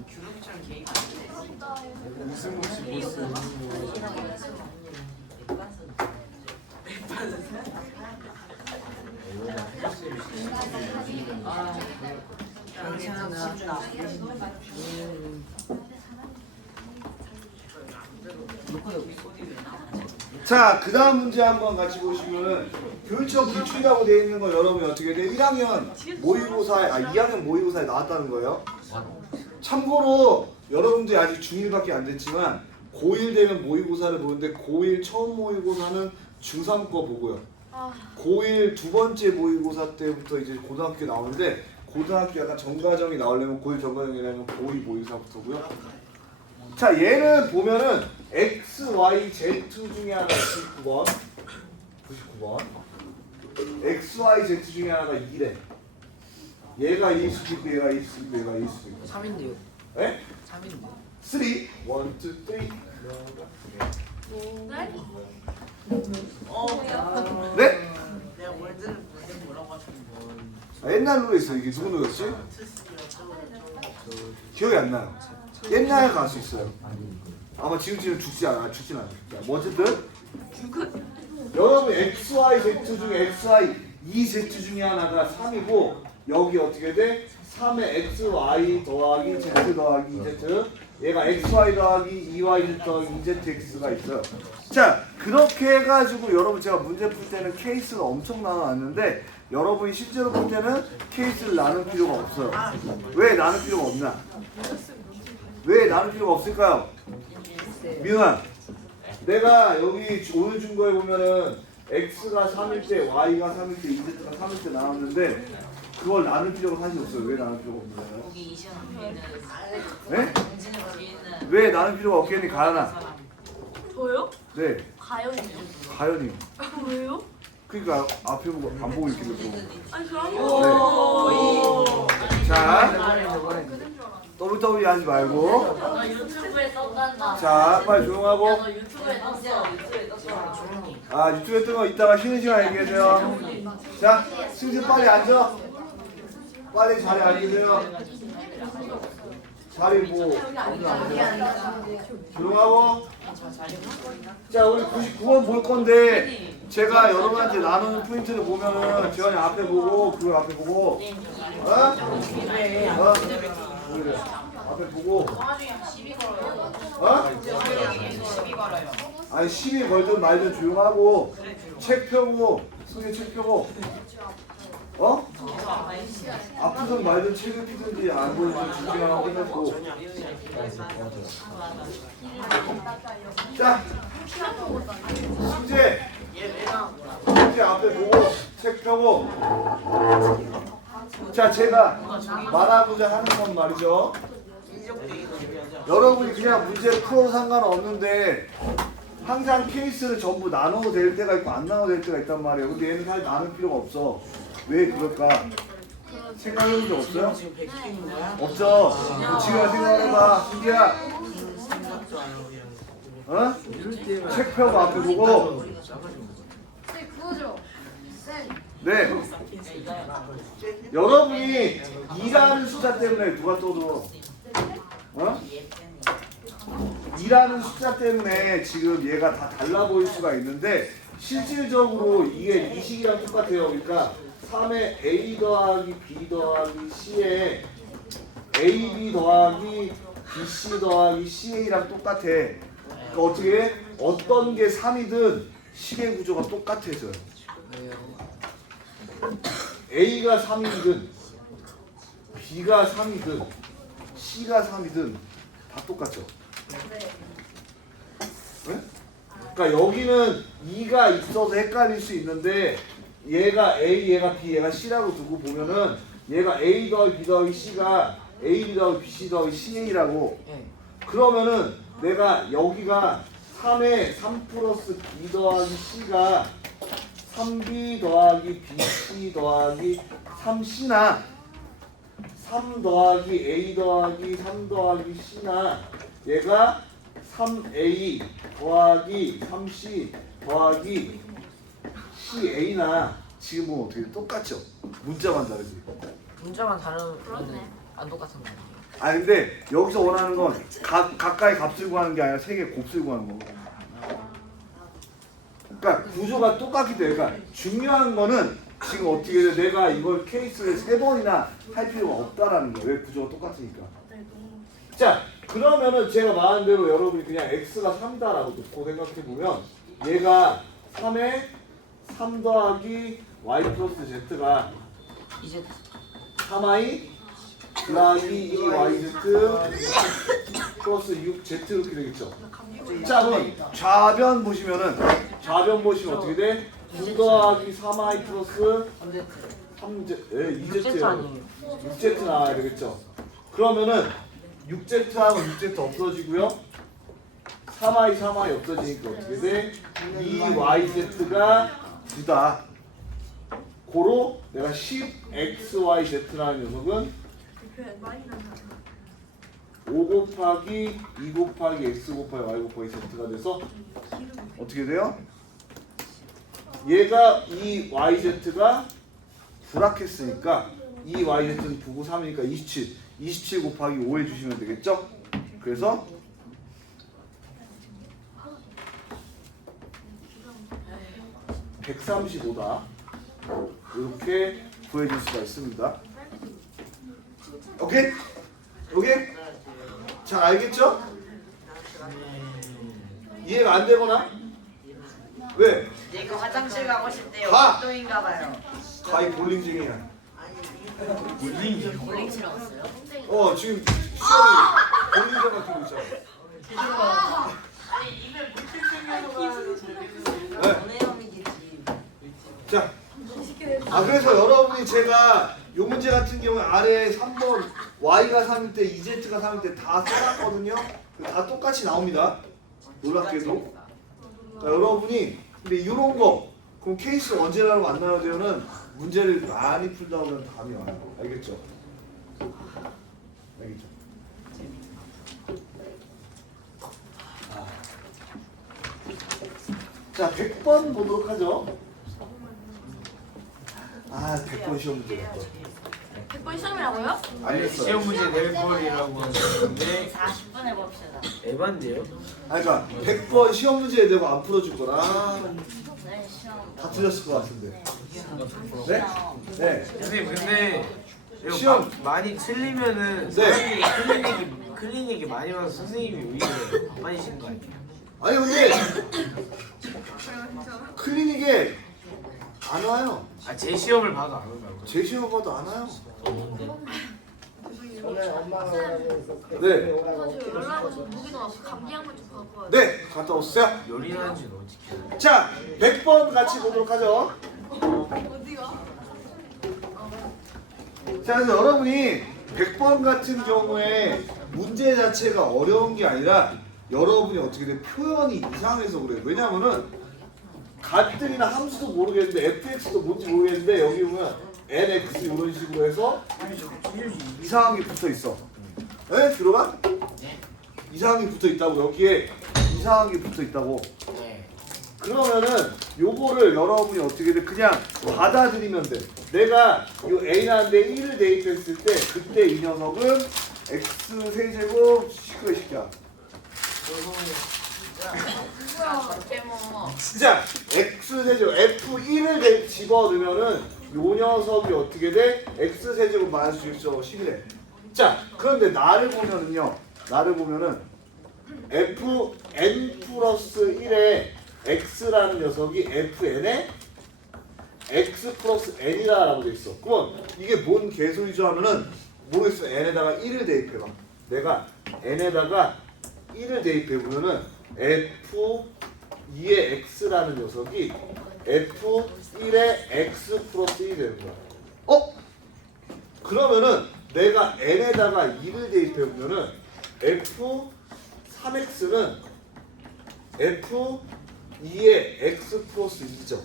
규룡처럼 개가 안 무슨 모습 보였어요? 괜찮아. 자, 그 다음 문제 한번 같이 보시면은 교육청 기출이라고 되어 있는 거 여러분이 어떻게 돼? 1학년 모의고사에, 2학년 모의고사에 나왔다는 거예요. 참고로 여러분들이 아직 중1밖에 안 됐지만 고1 되면 모의고사를 보는데 고1 처음 모의고사는 중3 거 보고요. 고1 두 번째 모의고사 때부터 이제 고등학교 나오는데 고등학교 약간 전과정이 나오려면 고1 전과정이라면 고2 모의고사부터고요. 자, 얘는 보면은 X, Y, Z 중에 하나 99번 X, Y, Z 중에 하나가 2래. 얘가 2일 수도 있고 얘가 2일 수도 있고 얘가 2일 수도 있고 3인데요. 에? 3인데. 3 1, 2, 3 네? 내가 월드를 뭐라고 하셨는 옛날 노래였어. 이게 누구 노래였지? 기억이 안 나요. 옛날에 갈 수 있어요. 아마 지금쯤 죽진 않아. 뭐 어쨌든 여러분 X, Y, Z 중에 X, Y, Z 중에 하나가 3이고 여기 어떻게 돼? 3에 X, Y 더하기 Z 더하기 Z 얘가 X, Y 더하기 2Y, Z 더하기 ZX가 있어요. 자, 그렇게 해가지고 여러분 제가 문제 풀 때는 케이스가 엄청 나눠놨는데 여러분이 실제로 볼 때는 케이스를 나눌 필요가 없어요. 왜 나눌 필요가 없나? 왜 나눌 필요가 없을까요? 미은아, 내가 여기 오늘 준 거에 보면은 X가 3일 때, Y가 3일 때, Z가 3일 때 나왔는데 그걸 나눌 필요가 사실 없어요. 왜 나눌 필요가 없는 거예요? 거기 이시연 앞에 있는 네? 공진은 거기 있는 왜 나눌 필요가 없겠니, 가연아? 저요? 네, 가연이요. 가연이. 왜요? 그러니까 앞에 보고 안 보고 이렇게 들고. 아니 저 아무것도 자, 떠블떠블이 하지 말고. 너 유튜브에 떴단다. 자, 빨리 조용하고. 야, 너 유튜브에 떴어. 유튜브에 떴어. 아, 유튜브에 뜬 거 이따가 쉬는 시간 얘기해줘요. 자, 승진 빨리 앉아. 빨리 자리 앉으세요. 자리 뭐 조용하고. 자, 우리 99번 볼 건데 제가 여러분한테 나누는 포인트를 보면은 재환이 앞에 보고 그걸 앞에 보고 그래. 앞에 보고 아니 시비 걸든 말든 조용하고 책 펴고 손에 책 펴고 어? 아프든 말든 책을 피든지 안 보이든 중요한 끝났고. 자, 숙제. 숙제 앞에 보고 책 펴고. 자, 제가 말하고자 하는 건 말이죠. 여러분이 그냥 문제를 풀어도 상관없는데 항상 케이스를 전부 나눠도 될 때가 있고 안 나눠도 될 때가 있단 말이에요. 근데 얘는 사실 나눌 필요가 없어. 왜 그럴까? 생각해본 적 없어요? 지금 100kg인 거야? 없죠? 지금 생각해봐. 승기야. 생각도 안 하고 그냥. 어? 이럴 때만 책 펴고 앞에 보고. 네. 여러분이 2라는 숫자 때문에 누가 떠들어? 어? 2라는 숫자 때문에 지금 얘가 다 달라 보일 수가 있는데 실질적으로 이게 이 식이랑 똑같아요. 그러니까 3의 A 더하기 B 더하기 C에 AB 더하기 BC 더하기 CA랑 똑같아. 그러니까 어떻게 해? 어떤 게 3이든 식의 구조가 똑같아져요. A가 3이든 B가 3이든 C가 3이든 다 똑같죠. 네? 그러니까 여기는 2가 있어서 헷갈릴 수 있는데 얘가 A, 얘가 B, 얘가 C라고 두고 보면은 얘가 A 더하기 B 더하기 C가 A 더하기 BC 더하기 CA라고. 그러면은 내가 여기가 3에 3 플러스 B 더하기 C가 3B 더하기 BC 더하기 3C나 3 더하기 A 더하기 3 더하기 C나 얘가 3A 더하기 3C 더하기 CA나 지금 보면 어떻게 똑같죠? 문자만 다르지. 문자만 다르면 안 똑같은 거 아니에요? 아 근데 여기서 원하는 건 가까이 값을 구하는 게 아니라 세 개 곱을 구하는 거고. 그러니까 구조가 똑같기 때문에 그러니까 중요한 거는 지금 어떻게 돼? 내가 이걸 케이스를 3번이나 할 필요가 없다라는 거예요. 왜 구조가 똑같으니까. 자 그러면은 제가 말한 대로 여러분이 그냥 x가 3다라고 놓고 생각해보면 얘가 3에 3 더하기 y 플러스 z가 이제 3i 더하기 2yz 플러스 6z 이렇게 되겠죠. 자 그럼 좌변 보시면은 좌변 보시면 어떻게 돼? 9 더하기 3i 플러스 3z 2z 아니에요. 6z 나와야 되겠죠. 그러면은 6z하고 6z 없어지고요. 3i 3i 없어지니까 어떻게 돼? 2yz가 9다. 고로 내가 10xyz라는 녀석은 5 곱하기 2 곱하기 x 곱하기 y 곱하기 z가 돼서 어떻게 돼요? 얘가 이 yz가 불합했으니까 이 yz는 9고 3이니까 27 곱하기 5 해주시면 되겠죠? 그래서 (135다) 이렇게 구해줄 수가 있습니다. 오케이? 오케이? 잘 알겠죠? 이해가 안 되거나? 왜? 내가 화장실 가고 싶대요. 가! 운동인가 봐요. 가이 볼링 중이야. 볼링 치러 왔어요? 지금 시험이 볼링 생각하고 있잖아. 네. 자, 그래서 여러분이 제가 요 문제 같은 경우에 아래 3번 y가 3일 때 z가 3일 때 다 써놨거든요. 다 똑같이 나옵니다. 놀랍게도. 자, 여러분이 근데 이런 거 그럼 케이스 언제 나오고 안 나와야 되면은 문제를 많이 풀다 보면 감이 와요. 알겠죠? 알겠죠? 자, 100번 보도록 하죠. 100번 시험 문제 100번. 100번 시험이라고요? 알겠어요. 시험 문제 낼 거리라고 하는데 40분 해봅시다. 에반데요? 그러니까 100번 시험 문제 내고 안 풀어줄 거라 네, 시험. 다 틀렸을 것 같은데. 네? 네. 선생님 근데 이거 시험. 많이 틀리면은 네. 사람들이 클리닉이 많이 와서 선생님이 오히려 많이시는 거 아니에요? 아니 근데 클리닉에 안 와요. 아, 제 시험을 봐도 안 온다고. 제 시험 봐도 안 와요. 없는데. 전에 엄마가 오라고 해서 네. 오라고 저 연락와서 무기 나와서 감기 한 번 좀 갖고 와요. 네, 갔다 오세요. 열이 나는지는 어떻게 알아요? 자, 100번 같이 보도록 하죠. 어디가? 자, 그래서 여러분이 100번 같은 경우에 문제 자체가 어려운 게 아니라 여러분이 어떻게 돼 표현이 이상해서 그래요. 왜냐면은 갓들이나 함수도 모르겠는데 fx도 뭔지 모르겠는데 여기 보면 nx 이런 식으로 해서 이상한 게 붙어 있어. 에? 들어봐? 이상한 게 붙어 있다고. 여기에 이상한 게 붙어 있다고. 네. 그러면은 요거를 여러분이 어떻게 돼? 그냥 받아들이면 돼. 내가 요 a나한테 1을 대입했을 때 그때 이 녀석은 x 세제곱 시끄러 시켜. 진짜 x 세제곱 f1을 집어넣으면은 요 녀석이 어떻게 돼? x 세제곱 마이너스 6제곱 11에. 자, 그런데 나를 보면은요. 나를 보면은 fn 플러스 1에 x라는 녀석이 fn에 x 플러스 n이라고 돼 있어. 그럼 이게 뭔 개소리죠 하면은 모르겠어. n에다가 1을 대입해봐. 내가 n에다가 1을 대입해보면은 f2의 x라는 녀석이 f1의 x 플러스 1이 되는 거야. 그러면은 내가 n에다가 2를 대입해보면은 f3x는 f2의 x 플러스 2죠.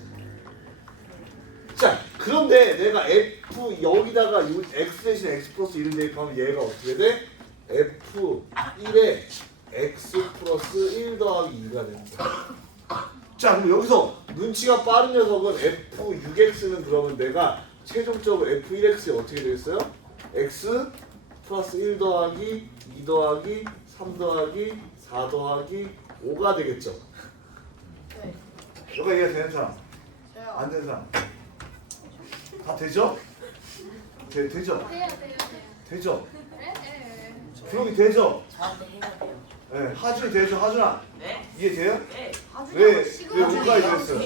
자, 그런데 내가 f 여기다가 이 x 대신 x 플러스 1을 대입하면 얘가 어떻게 돼? f1의 x 플러스 1 더하기 2가 되는 거야. 자, 그럼 여기서 눈치가 빠른 녀석은 f6x는 그러면 내가 최종적으로 f1x에 어떻게 되겠어요? x 플러스 1 더하기 2 더하기 3 더하기 4 더하기 5가 되겠죠? 네. 너가 이해가 되는 사람? 저요. 안 되는 사람? 다 되죠? 되죠? 돼요, 돼요. 되죠? 네, 네. 그럼이 되죠? 저한테 해야 돼요. 네, 하준이 되죠? 하준아 네? 이해돼요? 네. 왜 5까지 됐어요?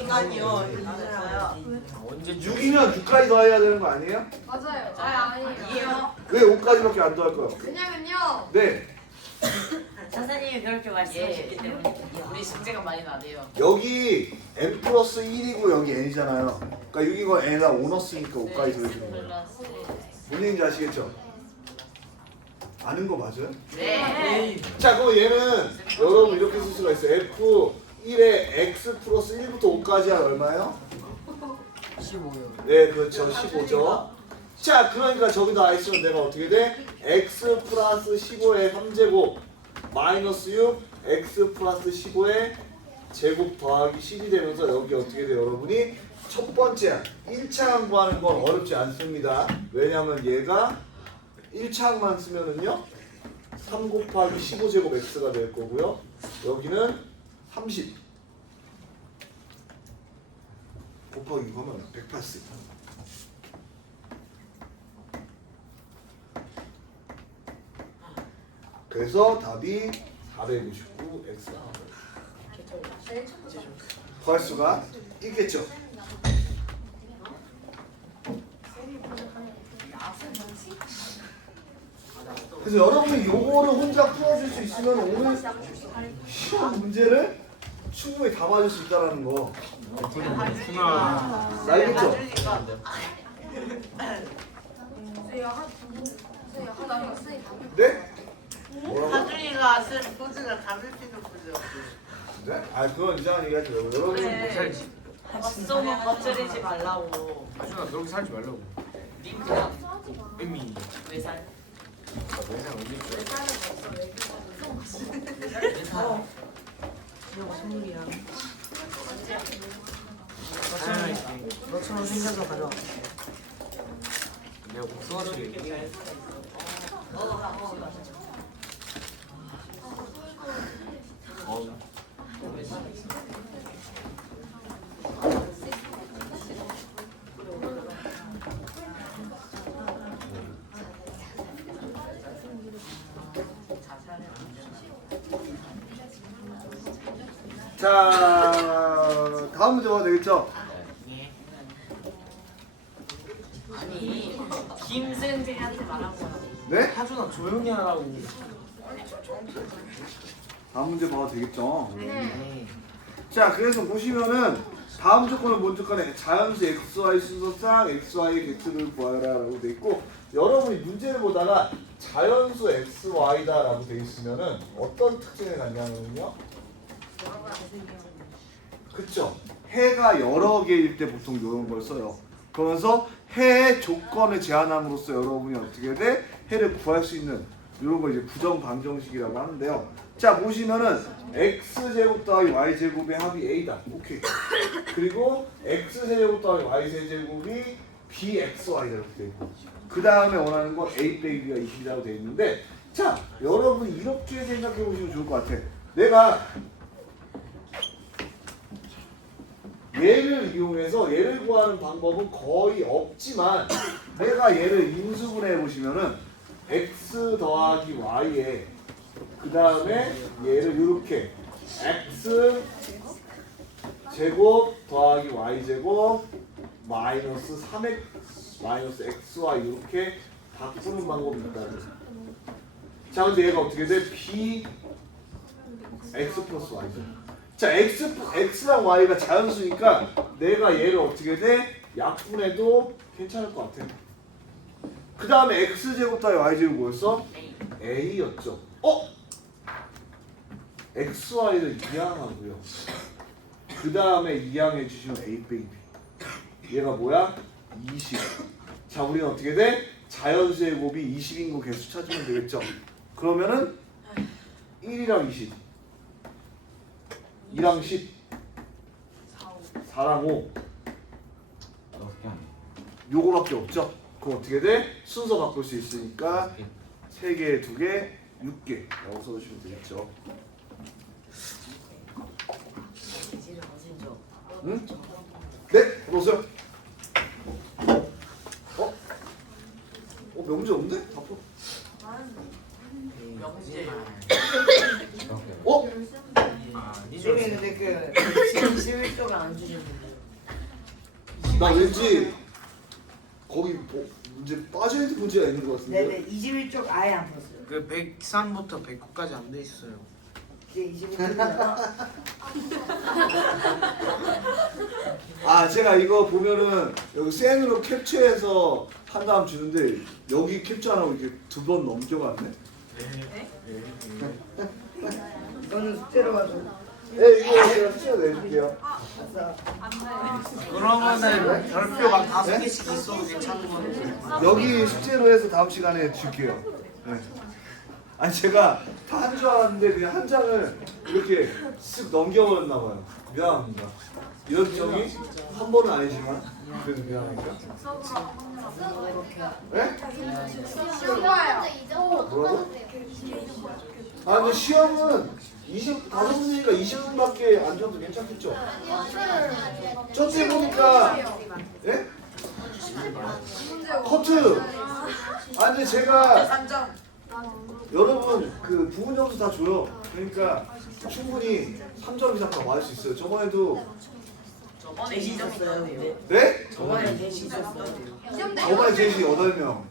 언제 6이면 6까지 더해야 되는 거 아니에요? 맞아요. 아니에요. 왜 5까지밖에 안 더할 거야? 왜냐면요. 네, 선생님이 그렇게 말씀하셨기 때문에 우리 숙제가 많이 나네요. 여기 n 플러스 1이고 여기 n이잖아요. 그러니까 여기 이거 n에다 5 넣었으니까 5까지 더해주는 거예요. 뭔 얘기인지 아시겠죠? 아는 거 맞아요? 네. 자, 그럼 얘는 여러분 이렇게 쓸 수가 있어요. f1의 x 플러스 1부터 5까지 하 얼마예요? 15요. 네, 그렇죠. 15죠. 자, 그러니까 저기다 있으면 내가 어떻게 돼? x 플러스 15의 3제곱 마이너스 6 x 플러스 15의 제곱 더하기 10이 되면서 여기 어떻게 돼요, 여러분이? 첫 번째 1차항 구하는 건 어렵지 않습니다. 왜냐하면 얘가 1차항만 쓰면은요 3 곱하기 15제곱 x가 될 거고요. 여기는 30 곱하기 이거 하면 180. 그래서 답이 459 x 구할 수가 있겠죠. 그래서 여러분이 요거를 혼자 풀어줄 수 있으면 오늘 시험 문제를 충분히 다 맞을 수 있다는 거. 하나 알겠죠? 네? 뭐라고? 하준이가 쓴 포즈가 가르치는 포즈. 네? 아, 그건 이상한 얘기 하지 말고 여러분. 네. 살지. 밥소문 퍼뜨리지 말라고. 하준아 그렇게 살지 말라고. 링크랑 의미. 왜 살? 왜냐 언제 왜 살? 너처럼 생겨서 가져와. 내가 복숭아를 얘기해. 자, 다음 문제 봐도 되겠죠? 김선생한테 말하고. 네? 하준아 조용히 하라고. 다음 문제 봐도 되겠죠? 네. 자, 그래서 보시면은 다음 조건은 뭔 조건에 자연수 xy 순서상 xy의 객수를 구하라 라고 돼 있고, 여러분이 문제를 보다가 자연수 xy다 라고 돼 있으면은 어떤 특징을 갖냐면요, 그쵸? 해가 여러 개일 때 보통 이런 걸 써요. 그러면서 해의 조건을 제한함으로써 여러분이 어떻게 돼? 해를 구할 수 있는 이런 걸 이제 부정 방정식이라고 하는데요. 자, 보시면은 x제곱 더하기 y제곱의 합이 a다. 오케이. 그리고 x제곱 더하기 y제곱이 bxy다 이렇게 돼 있고, 그 다음에 원하는 건 a 빼기가 20이라고 돼 있는데, 자, 여러분이 이렇게 생각해 보시면 좋을 것 같아. 내가 얘를 이용해서 얘를 구하는 방법은 거의 없지만, 내가 얘를 인수분해 보시면은 x 더하기 y에 그 다음에 얘를 이렇게 x 제곱 더하기 y 제곱 마이너스 3x 마이너스 xy 이렇게 바꾸는 방법이 있다. 자, 근데 얘가 어떻게 돼? b x 플러스 y죠. 자, x랑 y가 자연수니까 내가 얘를 어떻게 돼? 약분해도 괜찮을 것 같아. 그 다음에 x제곱 더하기 y제곱 뭐였어? a였죠. xy를 이항하고요. 그 다음에 이항해 주시면 a 빼기 b. 얘가 뭐야? 20. 자, 우리는 어떻게 돼? 자연수의 곱이 20인 거 개수 찾으면 되겠죠. 그러면은 1이랑 20, 2랑 10, 4랑 5. 요거밖에 없죠. 그럼 어떻게 돼? 순서 바꿀 수 있으니까 3개, 2개, 6개 라고 써주시면 되겠죠. 응? 네? 들어오세요. 명제 없는데? 다 풀어. 재밌는데 그 21쪽을 안 주셨는데. 나 왠지 거기 문제 빠져있는 문제가 있는 것 같은데. 네네 21쪽 아예 안 풀었어요. 그 103부터 109까지 안 돼 있어요. 그게 21쪽이잖아. 아, 제가 이거 보면은 여기 센으로 캡처해서 한 다음 주는데 여기 캡처 안 하고 이렇게 2번 넘겨갔네. 이거는 숙제로 가지고. 네, 이거 제가 숙제로 내줄게요. 아싸. 그러면은 별표 막 5개씩 있어도 괜찮은 건데. 여기 숙제로 해서 다음 시간에 줄게요. 네. 아니, 제가 다 한 줄 알았는데 그냥 한 장을 이렇게 쓱 넘겨버렸나 봐요. 미안합니다. 이런 적이 한 번은 아니지만 그래도 미안하니까. 네? 뭐라고? 아, 근데 시험은 5문제니까 20분밖에 안 줘도 괜찮겠죠? 저때 보니까 예? 커트! 아, 근데 제가 여러분 그 부분 점수 다 줘요. 그러니까 충분히 3점 이상 다 맞을 수 있어요. 저번에도 저번에 있었어요. 네? 저번에 대시 있었어요. 저번에 제시 8명.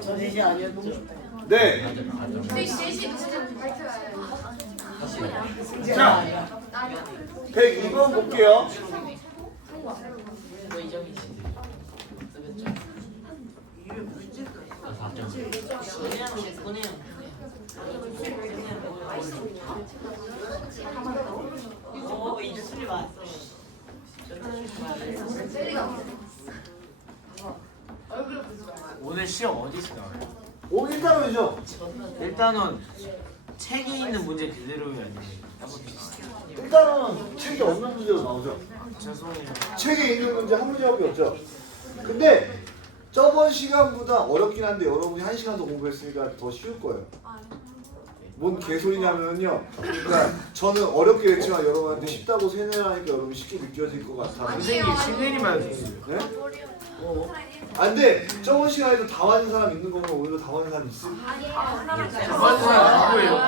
저 대시 아니었죠. 네. 우리 제시 누구인지 밝혀야 자, 102번 볼게요. 너 이 점이지. 이제 술이 왔어. 오늘 시험 어디서 나와요? 오, 일단은요. 일단은 책에 있는 문제 그대로요, 아니면 일단은 책이 없는 문제로 나오죠. 죄송해요. 책에 있는 문제 한 문제밖에 없죠. 근데 저번 시간보다 어렵긴 한데 여러분이 1시간 더 공부했으니까 더 쉬울 거예요. 뭔 개소리냐면요. 그러니까 저는 어렵게 했지만 여러분한테 쉽다고 세뇌하니까 여러분 쉽게 느껴질 것 같아. 선생님이 신내리만 해주세요. 네? 아, 근데 저번 시간에도 다 맞은 사람 있는 거면 오늘도 다 맞은 사람 있어? 저번 사람 누구예요?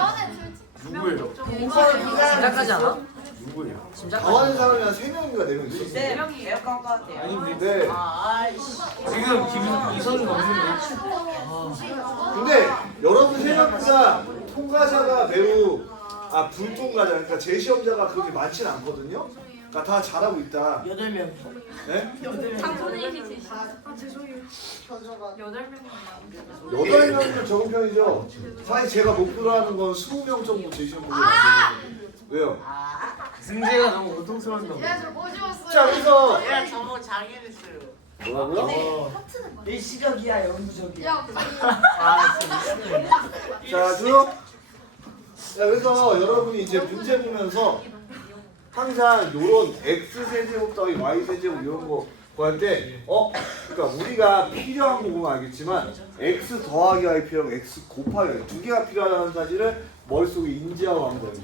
누구예요? 진짜까지 않아? 누구냐? 짐작 다 하는 사람이 한 3명인가 4명이지? 네, 에어컨 것 같아요. 아니 근데 네. 지금 기분 이선우가 없는데. 근데 여러분 생각보다 통과자가 매우 불통과자 그러니까 재시험자가 그렇게 많지는 않거든요. 그러니까 다 잘하고 있다. 8명. 네? 장소는 1이 제시. 아 죄송해요. 8명이나. 8명이면 적은 편이죠. 사실 제가 목표로 하는 건 20명 정도 재시험 보고 만드는 왜요? 승재가 너무 고통스러운데. 야저 꼬집었어요. 자 그래서 야 저거 장애했어요. 뭐라고요? 일시적이야, 영구적이야. 야 아 진짜. 자 조용. 자 그래서 여러분이 이제 문제 보면서 항상 요런 x 세제곱 더하기 y 세제곱 이런 거 구할 때 그러니까 우리가 필요한 거 보면 알겠지만 x 더하기 y 필요하고 x 곱하기 y 두 개가 필요하다는 사실을 머릿속에 인지하고 한 거예요.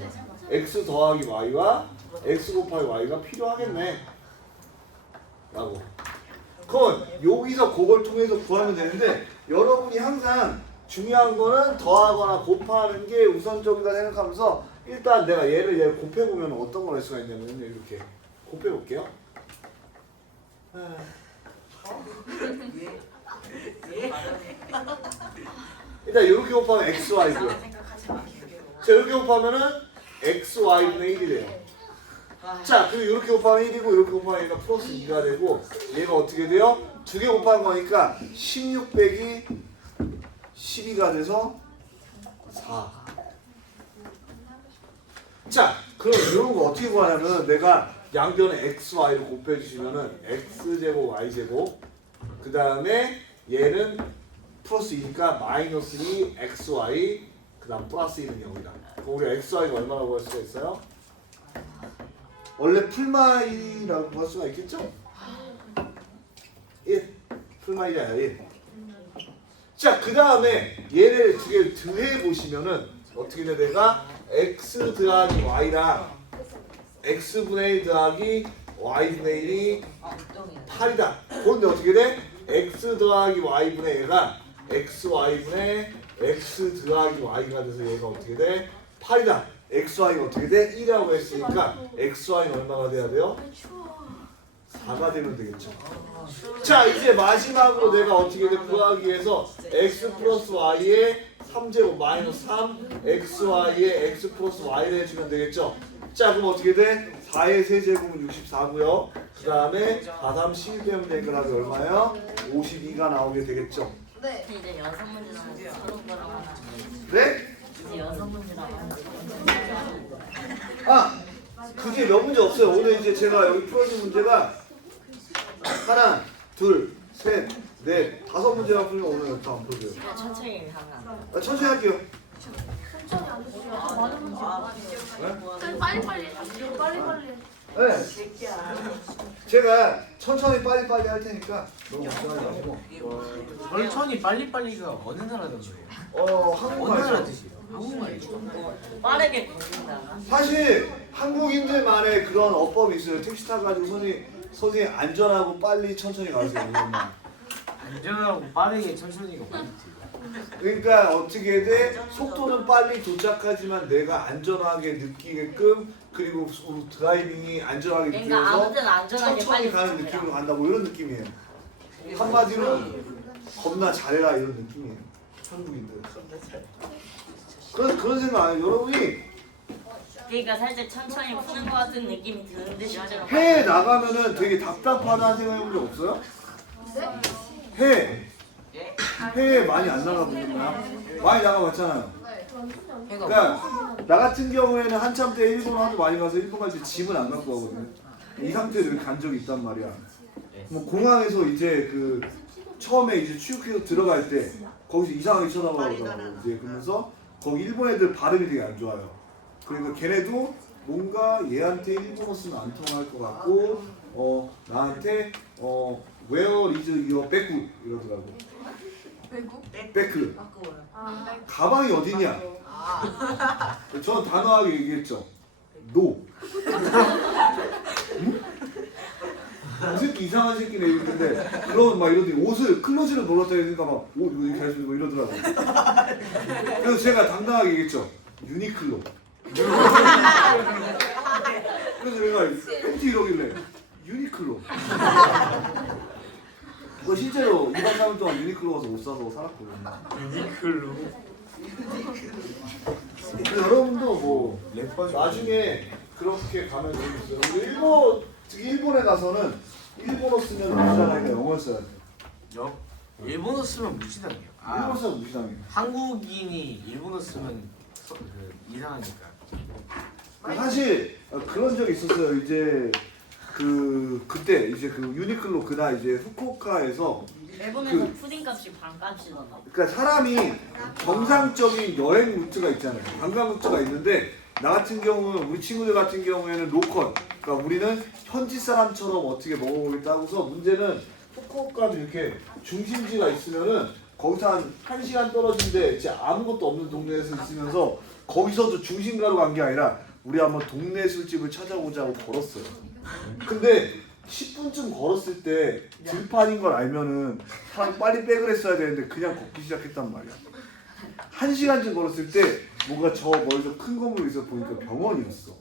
x 더하기 y와 x 곱하기 y가 필요하겠네 라고. 그건 여기서 그걸 통해서 구하면 되는데 여러분이 항상 중요한 거는 더하거나 곱하는 게 우선적이다 생각하면서 일단 내가 얘를 곱해보면 어떤 걸 할 수가 있냐면 이렇게 곱해볼게요. 일단 이렇게 곱하면 xy고요. 자 이렇게 곱하면은 xy분의 1이 돼요. 자 그리고 이렇게 곱하면 1이고 이렇게 곱하면 얘가 플러스 2가 되고 얘가 어떻게 돼요? 두 개 곱한 거니까 16 빼기 12가 돼서 4. 자, 그럼 이런 거 어떻게 구하냐면 내가 양변에 x, y를 곱해주시면은 x제곱, y제곱 그 다음에 얘는 플러스 2니까 마이너스 2, xy 그 다음 플러스 1은 0이다. 그럼 우리가 xy가 얼마라고 할 수가 있어요? 원래 풀마이라고 구할 수가 있겠죠? 1. 풀마이가 아니라 1. 자, 그 다음에 얘를 두 개를 더해보시면은 어떻게 돼? 내가 x 더하기 y랑 x분의 1 더하기 y분의 1이 8이다. 그런데 어떻게 돼? x 더하기 y분의 얘가 xy분의 x 더하기 y가 돼서 얘가 어떻게 돼? 8이다. xy가 어떻게 돼? 1이라고 했으니까 xy는 얼마가 돼야 돼요? 4가 되면 되겠죠. 자 이제 마지막으로 내가 어떻게 돼? 구하기 위해서 x 플러스 y의 3제곱 마이너스 3 xy의 x 플러스 y를 해주면 되겠죠. 자 그럼 어떻게 돼? 4의 세제곱은 64고요. 그 다음에 4, 3, 12 빼면 되니까 답이 얼마예요? 52가 나오게 되겠죠. 네. 이제 6문제 남았어요. 서로 거라고. 네? 이제 6문제 남았어요. 아! 그게 몇 문제 없어요. 오늘 이제 제가 여기 풀어준 문제가 하나, 둘, 셋, 넷, 5문제만 풀면 오늘 다 안 풀어줘요. 천천히 하면. 천천히 할게요. 천천히 안 주세요. 많은 문제. 빨리빨리. 빨리빨리. 네. 제가 천천히 빨리빨리 할 테니까 너무 걱정하지 마시고. 천천히 빨리빨리가 어느 나라 단어예요? 어느 어느 나라 나라 뜻이에요? 한국말이죠. 빠르게 걷는다. 사실 한국인들만의 그런 어법이 있어요. 택시 타가지고 선생님 안전하고 빨리 천천히 가세요. 이런 말. 안전하고 빠르게 천천히가 맞지. 그러니까 어떻게 돼? 속도는 빨리 도착하지만 내가 안전하게 느끼게끔 그리고 드라이빙이 안전하게 그러니까 느껴서 아무 때나 안전하게 천천히 빨리 가는 걷습니다. 느낌으로 간다고 이런 느낌이에요. 한마디로 겁나 잘해라 이런 느낌이에요. 한국인들. 그런 생각 안 해요. 여러분이 그러니까 살짝 천천히 푸는 것 같은 느낌이 드는데 실제로 해외 나가면은 되게 답답하다는 생각 해본 적 없어요? 해외 많이 안 나가보셨나요? 많이 나가봤잖아요. 그러니까 나 같은 경우에는 한참 때 일본 하도 많이 가서 일본 갈 때 짐을 안 갖고 가거든요. 이 상태로 이렇게 간 적이 있단 말이야. 뭐 공항에서 이제 그 처음에 이제 취육해서 들어갈 때 거기서 이상하게 쳐다보더라고. 이제 그러면서 거기 일본 애들 발음이 되게 안 좋아요. 그러니까 걔네도 뭔가 얘한테 일본어 쓰면 안 통할 것 같고 나한테 where is your bag 이러더라고. 외국? 백크. 아, 가방이 어디냐? 저는 단호하게 얘기했죠. 노. 응? 이 새끼 이상한 새끼네 이랬는데 그러면 막 이러더니 옷을 클로즈를 놀았다 이러니까 막 옷 이렇게 하시고 이러더라고. 그래서 제가 당당하게 얘기했죠. 유니클로. 그래서 내가 팬티 이러길래 유니클로. 실제로 2박 3일 동안 유니클로 가서 옷 사서 살았거든요. 유니클로. 근데 여러분도 뭐 나중에 그렇게 가면 재밌어요. 근데 특히 일본에 가서는 일본어 쓰면 무시당하니까 영어 써야 돼요. 일본어 쓰면 무시당해요. 일본어 쓰면 무시당해요. 한국인이 일본어 쓰면 이상하니까. 사실 그런 적이 있었어요. 이제 그때 이제 그 유니클로 그날 이제 후쿠오카에서 일본에서 푸딩 값이 반값이잖아. 그러니까 사람이 정상적인 여행 루트가 있잖아요. 관광 루트가 있는데 나 같은 경우는 우리 친구들 같은 경우에는 로컬. 그러니까 우리는 현지 사람처럼 어떻게 먹어보겠다 하고서 문제는 후쿠오카도 이렇게 중심지가 있으면은 거기서 한 1시간 떨어진데 이제 아무것도 없는 동네에서 있으면서 거기서도 중심가로 간 게 아니라 우리 한번 동네 술집을 찾아보자고 걸었어요. 근데 10분쯤 걸었을 때 들판인 걸 알면은 사람 빨리 백을 했어야 되는데 그냥 걷기 시작했단 말이야. 1시간쯤 걸었을 때 뭔가 저 멀리서 큰 건물이 있어 보니까 병원이었어.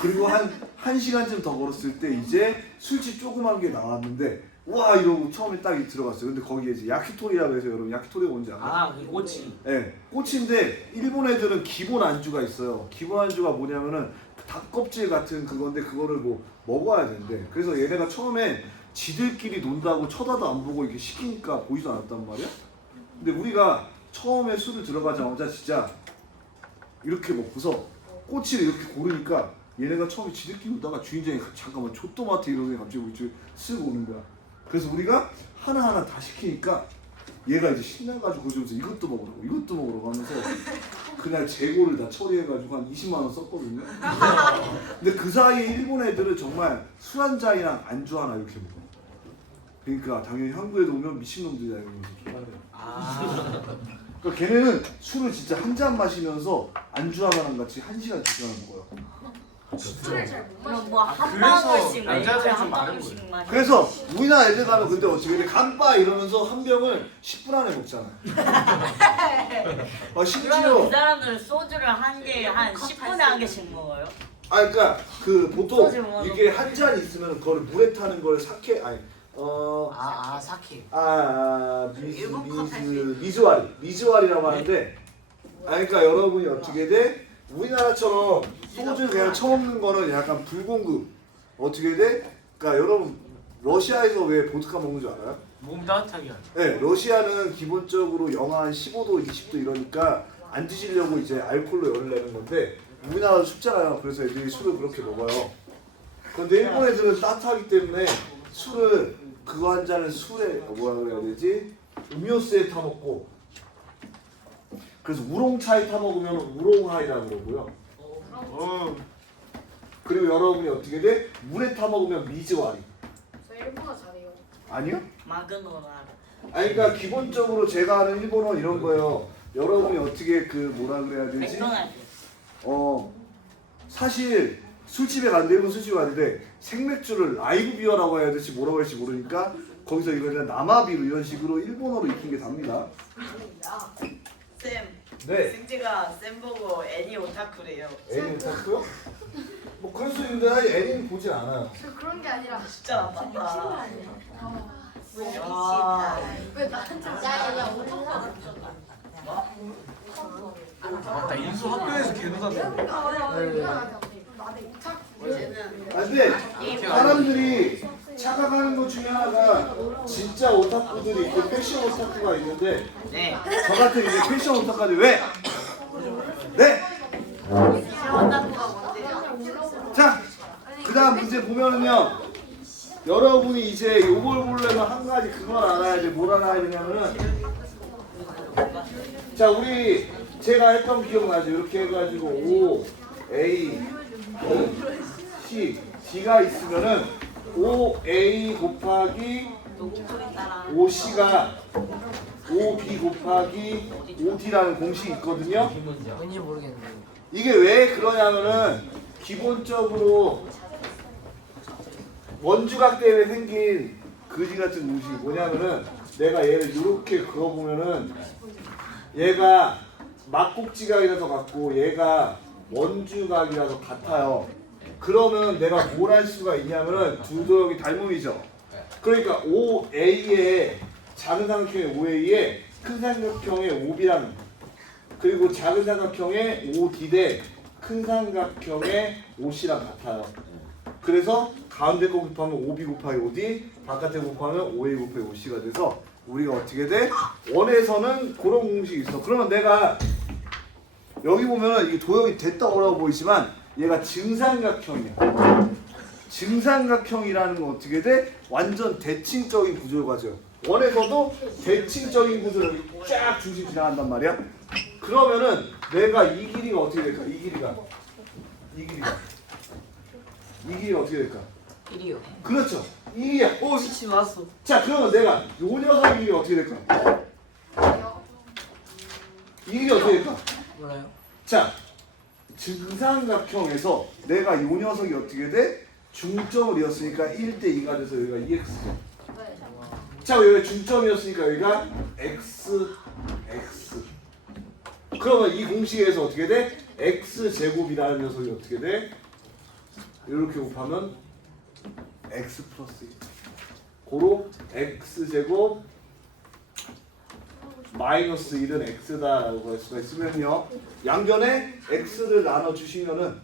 그리고 한 1시간쯤 더 걸었을 때 이제 술집 조그만 게 나왔는데 와 이러고 처음에 딱 들어갔어요. 근데 거기에 이제 야키토리라고 해서 여러분 야키토리가 뭔지 알아요? 그 꼬치. 네, 꼬치인데 일본 애들은 기본 안주가 있어요. 기본 안주가 뭐냐면은 닭껍질 같은 그건데 그거를 뭐 먹어야 된대. 그래서 얘네가 처음에 지들끼리 논다고 쳐다도 안 보고 이렇게 시키니까 보이지도 않았단 말이야. 근데 우리가 처음에 술을 들어가자마자 진짜 이렇게 먹고서 꼬치를 이렇게 고르니까 얘네가 처음에 지들끼리 오다가 주인장이 잠깐만 좆도마트 이러더니 갑자기 우리 집에 쓱 오는 거야. 그래서 우리가 하나하나 다 시키니까 얘가 이제 신나가지고 그러면서 이것도 먹으라고 하면서 그날 재고를 다 처리해가지고 한 20만 원 썼거든요. 근데 그 사이에 일본 애들은 정말 술 한 잔이랑 안주 하나 이렇게 먹어. 그러니까 당연히 한국에도 오면 미친놈들이다 이러면서 그러니까 걔네는 술을 진짜 한 잔 마시면서 안주 하나랑 같이 1시간, 2시간 먹어요. 술을 잘못 그럼 마시고. 뭐 한 방울씩 남자들이 한 좀 많은 방울씩 마시. 그래서 우리나라 애들 가면 근데 어떻게 돼? 간빠 이러면서 한 병을 10분 안에 먹잖아. 그러면 심지어 그 사람들은 소주를 한 개 한 10분에 한 개씩 먹어요? 그러니까 그 보통 소주 먹어. 이게 한 잔이 있으면 그걸 물에 타는 걸 사케 사케. 미즈와리라고 하는데 그러니까 여러분이 어떻게 돼? 우리나라처럼 소주 그냥 처먹는 거는 약간 불공급. 어떻게 돼? 그러니까 여러분 러시아에서 왜 보드카 먹는 줄 알아요? 몸 따뜻하게 하죠. 네, 러시아는 기본적으로 영하 한 15도, 20도 이러니까 안 드시려고 이제 알코올로 열을 내는 건데 우리나라도 춥잖아요. 그래서 애들이 술을 그렇게 먹어요. 그런데 일본 애들은 따뜻하기 때문에 술을 그거 한 잔을 술에 뭐라 그래야 되지? 음료수에 타 먹고 그래서 우롱차에 타 먹으면 우롱하이라고 그러고요. 그리고 여러분이 어떻게 돼? 물에 타 먹으면 미즈와리. 저 일본어 잘해요. 아니요? 마그노라. 그러니까 기본적으로 제가 아는 일본어 이런 거예요. 여러분이 어떻게 그 뭐라 그래야 되지? 맥도날드. 사실 술집에 갔는데 일본 술집에 갔는데 생맥주를 라이브 비어라고 해야 될지 뭐라고 할지 모르니까 거기서 이거 그냥 남아비로 이런 식으로 일본어로 익힌 게 답니다. 쌤, 네. 승재가 쌤 보고 애니 오타쿠래요. 애니 오타쿠요? 뭐 그럴 수 있는데 사실 애니는 보진 않아요. 저 그런 게 아니라. 진짜 맞다. 왜 나한테 야야야 오타쿠. 맞다. 인수 학교에서 개노다는데. 근데 사람들이 착각하는 것 중에 하나가 진짜 오타쿠들이 있고 패션 오타쿠가 있는데 네. 저 같은 이제 패션 오타쿠들 왜? 네? 오타쿠가 뭔데요? 자, 그 다음 문제 보면은요 여러분이 이제 요걸 보려면 한 가지 그걸 알아야 돼. 뭘 알아야 되냐면은 자 우리 제가 했던 거 기억나죠? 이렇게 해가지고 O, A, C, D가 있으면은 OA 곱하기 OC가 OB 곱하기 OD라는 공식이 있거든요. 왠지 모르겠는데. 이게 왜 그러냐면은 기본적으로 원주각 때문에 생긴 거지 같은 공식이 뭐냐면은 내가 얘를 이렇게 그어보면은 얘가 막곡지각이라서 같고 얘가 원주각이라서 같아요. 그러면 내가 뭘 할 수가 있냐면은 두 도형이 닮음이죠. 그러니까 OA에 작은 삼각형의 OA에 큰 삼각형의 OB랑 그리고 작은 삼각형의 OD 대 큰 삼각형의 OC랑 같아요. 그래서 가운데 거 곱하면 OB 곱하기 OD, 바깥에 곱하면 OA 곱하기 OC가 돼서 우리가 어떻게 돼? 원에서는 그런 공식이 있어. 그러면 내가 여기 보면은 이게 도형이 됐다 어려워 보이지만 얘가 증삼각형이야. 증삼각형이라는 건 어떻게 돼? 완전 대칭적인 구조를 가져요. 원에서도 대칭적인 구조를 쫙 중심 지나간단 말이야. 그러면은 내가 이 길이가 어떻게 될까? 이 길이가 어떻게 될까? 1이요. 그렇죠. 이 길이야. 오 미친 왔어. 자, 그러면 내가 요 녀석의 길이가 어떻게 될까? 이 길이 어떻게 될까? 몰라요? 자, 증삼각형에서 내가 요 녀석이 어떻게 돼? 중점을 이었으니까 1대 2가 돼서 여기가 2x죠. 자, 여기가 중점이었으니까 여기가 x. 그러면 이 공식에서 어떻게 돼? x제곱이라는 녀석이 어떻게 돼? 이렇게 곱하면 x 플러스 1. 고로 x제곱 마이너스 1은 x다라고 할 수가 있으면요. 양변에 x를 나눠주시면은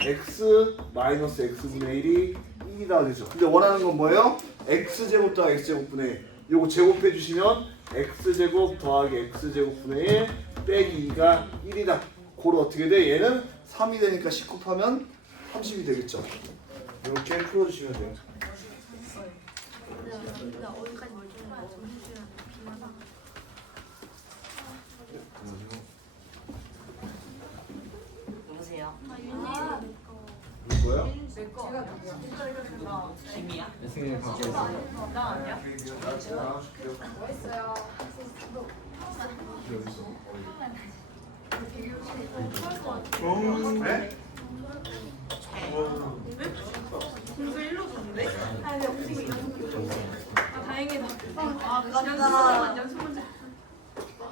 x 마이너스 x분의 1이 1이다 되죠. 근데 원하는 건 뭐예요? x제곱 더하기 x제곱분의 1. 요거 제곱해 주시면 x제곱 더하기 x제곱분의 1 빼기 2가 1이다. 고로 어떻게 돼? 얘는 3이 되니까 10 곱하면 30이 되겠죠. 이렇게 풀어주시면 돼요. 어디까지 멀쩡해? 점심시간 비마다. 누구세요? 뭐야? 김이야? 선생님 갖고 있어. 나 아니야? 뭐 했어요? 네? 공수 1로 줬는데? 다행이다. 아깝다. 연습 문제.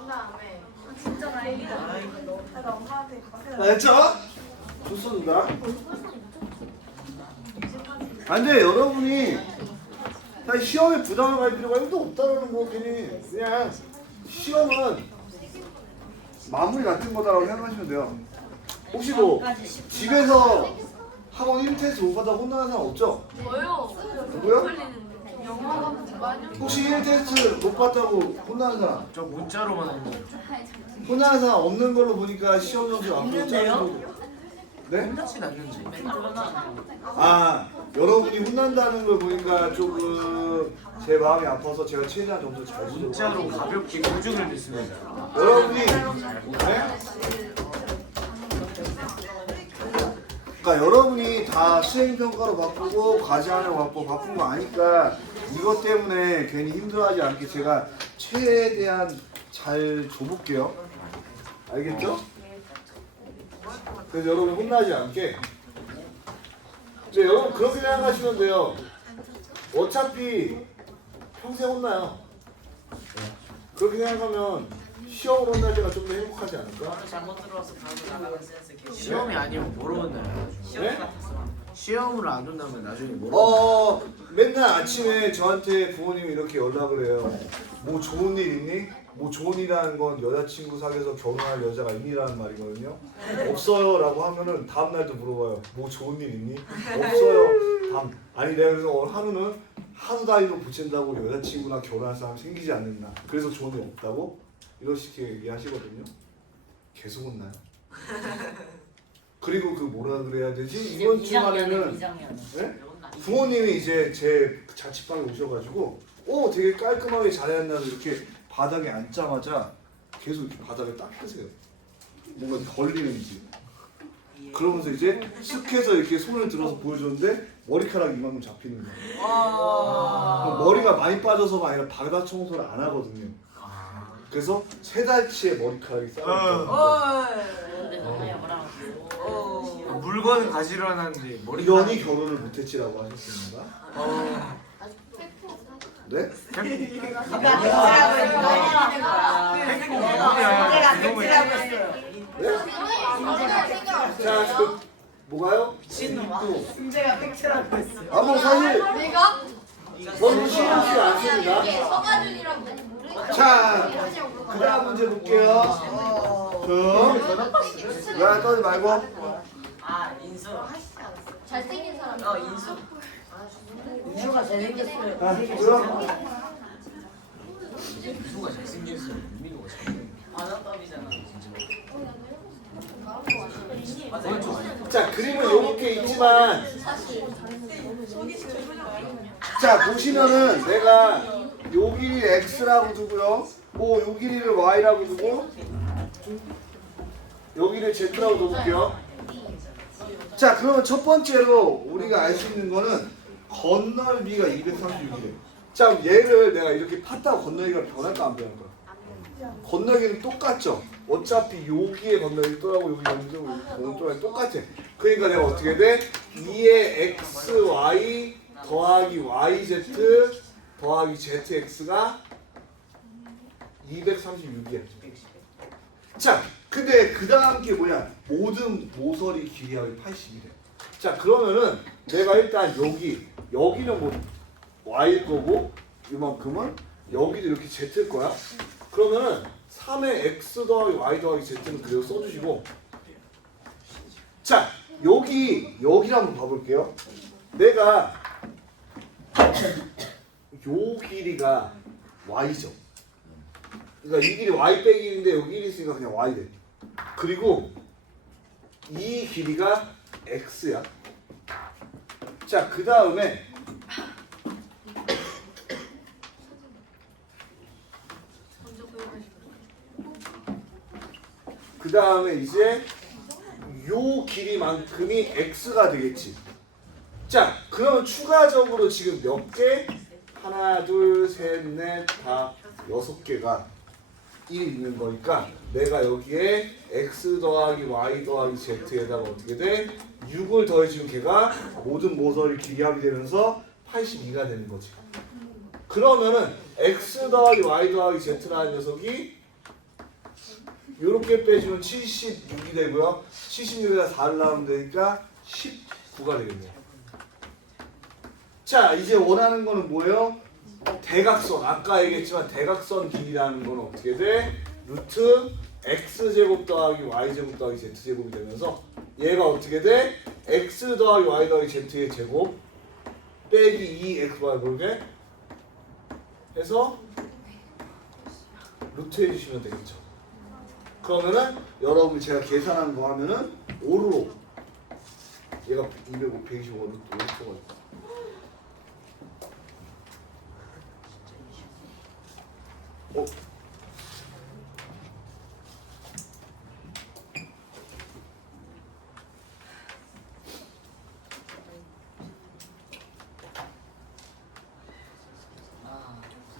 다음에 진짜 다행이다. 나 엄마한테 알죠? 좋습니다. 안돼 여러분이 사실 시험에 부담을 갈 필요가 1도 없다라는 거 괜히 그냥 시험은 마무리 같은 거다라고 생각하시면 돼요. 혹시 뭐 집에서 학원 1테스트 못 받아 혼나는 사람 없죠? 저요. 누구요? 영화가 많이 혹시 1테스트 못 받다고 혼나는 사람? 저 문자로만 했는데. 혼나는 사람 없는 걸로 보니까 시험 점수 앞으로 짜리고 네? 혼나진 않는지. 아 여러분이 혼난다는 걸 보니까 조금 제 마음이 아파서 제가 최대한 점수 잘 주려고 문자로 합니다. 가볍게 고증을 믿습니다. 여러분이 네? 그러니까 여러분이 다 수행평가로 바꾸고 과제하느라 바쁜 거 아니까 이것 때문에 괜히 힘들어하지 않게 제가 최대한 잘 줘볼게요. 알겠죠? 그래서 여러분 혼나지 않게. 근데 여러분 그렇게 생각하시면 돼요. 어차피 평생 혼나요. 그렇게 생각하면 시험으로 혼날 때가 좀 더 행복하지 않을까? 잘못 들어와서 바로 나가는 센스 개꿀. 시험이 아니면 뭐로 혼나요? 시험 네? 같았어. 시험으로 안 혼나면 나중에 뭐로 혼나요? 맨날 아침에 저한테 부모님이 이렇게 연락을 해요. 뭐 좋은 일 있니? 뭐 좋은 일이라는 건 여자친구 사귀어서 결혼할 여자가 있니라는 말이거든요. 없어요 라고 하면은 다음날도 물어봐요. 뭐 좋은 일 있니? 없어요. 아니 내가 그래서 하루는 하루 단위로 붙인다고 여자친구나 결혼할 사람 생기지 않는다. 그래서 좋은 일 없다고? 이렇게 얘기하시거든요. 계속 혼나요. 그리고 그 뭐라 그래야 되지? 이번 주말에는 네? 부모님이 이제 제 자취방에 오셔가지고 되게 깔끔하게 잘해놨나서 이렇게 바닥에 앉자마자 계속 이렇게 바닥을 닦으세요. 뭔가 걸리는지. 그러면서 이제 쓱해서 이렇게 손을 들어서 보여줬는데 머리카락이 이만큼 잡히는 거예요. 머리가 많이 빠져서가 아니라 바닥 청소를 안 하거든요. 그래서 3달치의 머리카락이 쌓여있어요. 근데 너네 뭐라고? 물건을 가지러 하는데 머리. 이러니 결혼을 못했지라고 하셨습니다. 네? 팩트라고 네? 자, 그, 뭐가요? 미친놈아. 승재가 팩트라고 했어. 아, 뭐 사실 내가? 저는 신경 쓰지 않습니다. 이게 서가준이라고 모르겠어. 자, 그 다음 문제 볼게요. 야, 떠지 말고. 아 인수. 잘생긴 사람. 인수. 인수가 잘생겼어요. 자, 들어. 누가 잘생겼어? 민호가 잘생겼어. 만화감이잖아. 그건 좀 아니야. 자, 그림은 이렇게 있지만, 자, 보시면은 내가 요 길이 x라고 두고요. 요 길이를 y라고 두고, 요 길이를 z라고 둬볼게요. 자, 그러면 첫 번째로 우리가 알 수 있는 거는 건널비가 236이래요. 자, 그럼 얘를 내가 이렇게 팠다고 건널기가 변할까 안 변할까? 건너기는 똑같죠. 어차피 여기에 건너기 또하고 여기 건너기 또하고 똑같아. 그러니까 내가 어떻게 돼? 2의 xy 더하기 yz 더하기 zx가 236이야. 자, 근데 그 다음 게 뭐야? 모든 모서리 길이하기 80이래. 자, 그러면은 내가 일단 여기는 뭐 y일 거고 이만큼은 여기도 이렇게 z일 거야. 그러면은 3의 x 더하기 y 더하기 z는 그대로 써주시고, 자, 여기를 한번 봐볼게요. 내가 요 길이가 y죠. 그러니까 이 길이 y 빼기 1인데 여기 1이 있으니까 그냥 y 돼. 그리고 이 길이가 x야. 자, 그 다음에 이제 요 길이만큼이 x가 되겠지. 자, 그러면 추가적으로 지금 몇 개? 하나, 둘, 셋, 넷, 다 6개가 1이 있는 거니까 내가 여기에 x 더하기 y 더하기 z에다가 어떻게 돼? 6을 더해주면 걔가 모든 모서리 길이합이 되면서 82가 되는 거지. 그러면은 x 더하기 y 더하기 z라는 녀석이 요렇게 빼주면 76이 되고요. 76에다 4를 나오면 되니까 19가 되겠네요. 자, 이제 원하는 거는 뭐예요? 대각선. 아까 얘기했지만 대각선 길이라는 건 어떻게 돼? 루트 x제곱 더하기 y제곱 더하기 z제곱이 되면서 얘가 어떻게 돼? x 더하기 y 더하기 z의 제곱 빼기 2xy 그러게 해서 루트 해주시면 되겠죠. 그러면은 여러분이 제가 계산한 거 하면은 5로 얘가 205, 125 루트 5가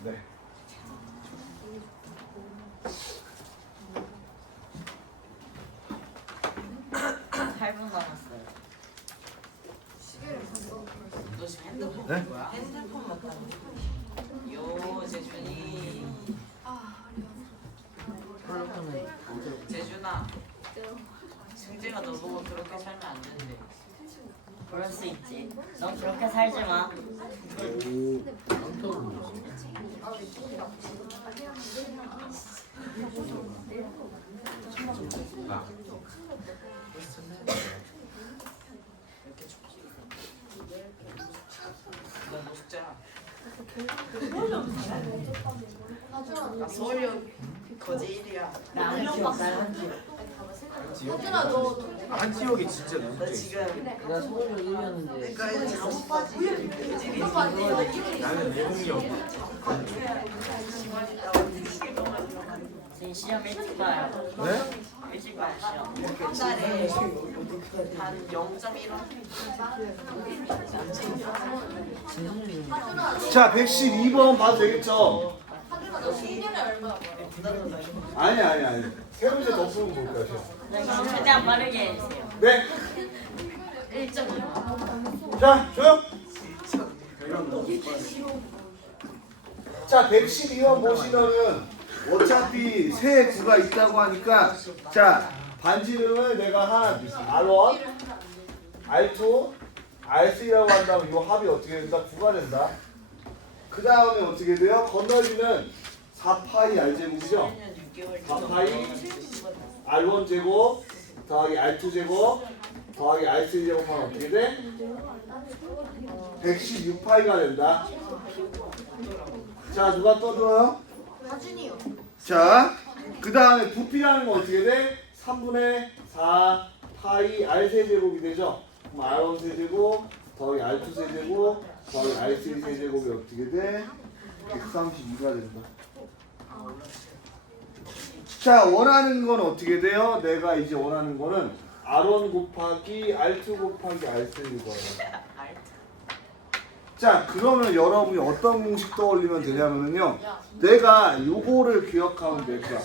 네. 너 지금 핸드폰 네? 뭐야? 핸드폰 맞다. 요 재준이. 재준아. 승재가 너 보고 그렇게 살면 안 된대. 그럴 수 있지. 넌 그렇게 살지 마. 너 숙제야. 나 서울역 거제 1이야. 나는 기억, 나는 기억. 하준아 너 한지혁이 진짜 너 누군데? 지금 내가 서울역 1이었는데 그러니까 잠옷바지 나는 내공력. 지금 시험 일찍 봐요. 네? 일찍 봐요, 시험. 한 달에 한 0.1원. 자, 112번 봐도 되겠죠? 하준아 너 10년에 얼마야? 아니. 세 문제 더 풀고 볼까요? 네, 그럼 최대한 빠르게 해주세요. 네. 1.2. 자, 조용. 자, 112번 보시면은 어차피 세 구가 있다고 하니까 자, 반지름을 내가 한 R1, R2, R3라고 한다면 이 합이 어떻게 된다? 9가 된다. 그 다음에 어떻게 돼요? 건너뛰는 4파이 R제곱이죠? 4파이 R1 제곱 더하기 R2 제곱 더하기 R3 제곱하면 어떻게 돼? 116파이가 된다. 자, 누가 떠들어요? 다준이요. 자, 그 다음에 부피라는 건 어떻게 돼? 3분의 4 파이 R 세제곱이 되죠? 그럼 R1 세제곱 더하기 R2 세제곱 더하기 R3 세제곱이 어떻게 돼? 132가 된다. 자, 원하는 건 어떻게 돼요? 내가 이제 원하는 거는 R1 곱하기 R2 곱하기 R3일 거예요. 자, 그러면 여러분이 어떤 공식 떠올리면 되냐면요. 내가 요거를 기억하면 될 거야.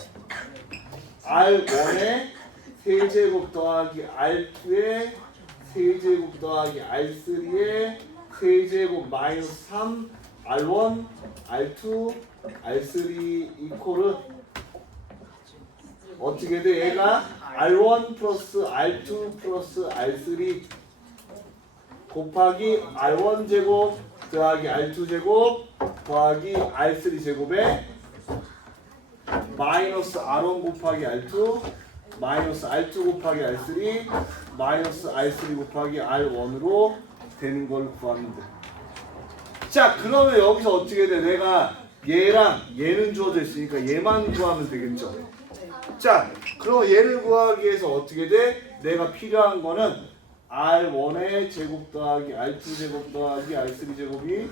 R1의 세제곱 더하기 R2의 세제곱 더하기 R3의 세제곱 마이너스 3 R1, R2, R3 이퀄은 어떻게 돼? 얘가 R1 플러스 R2 플러스 R3 곱하기 R1 제곱 더하기 R2 제곱 더하기 R3 제곱에 마이너스 R1 곱하기 R2 마이너스 R2 곱하기 R3 마이너스 R3 곱하기 R1으로 되는 걸 구하면 돼. 자, 그러면 여기서 어떻게 돼? 내가 얘랑 얘는 주어져 있으니까 얘만 구하면 되겠죠. 자, 그럼 얘를 구하기 위해서 어떻게 돼? 내가 필요한 거는 R1의 제곱 더하기 R2 제곱 더하기 R3 제곱이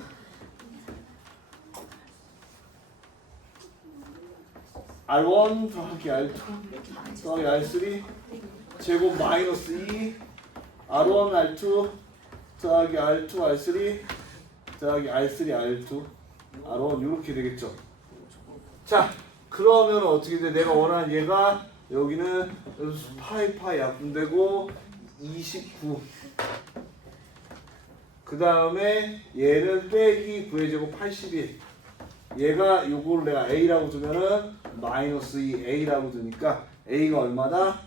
R1 더하기 R2 더하기 R3 제곱 마이너스 2 R1 R2 더하기 R2 R3 더하기 R3 R2 R1 이렇게 되겠죠. 자, 그러면 어떻게 돼? 내가 원하는 얘가 여기는 파이 약분되고 29. 그 다음에 얘는 빼기 9의 제곱 81. 얘가 요걸 내가 A라고 두면은 마이너스 2 A라고 두니까 A가 얼마다?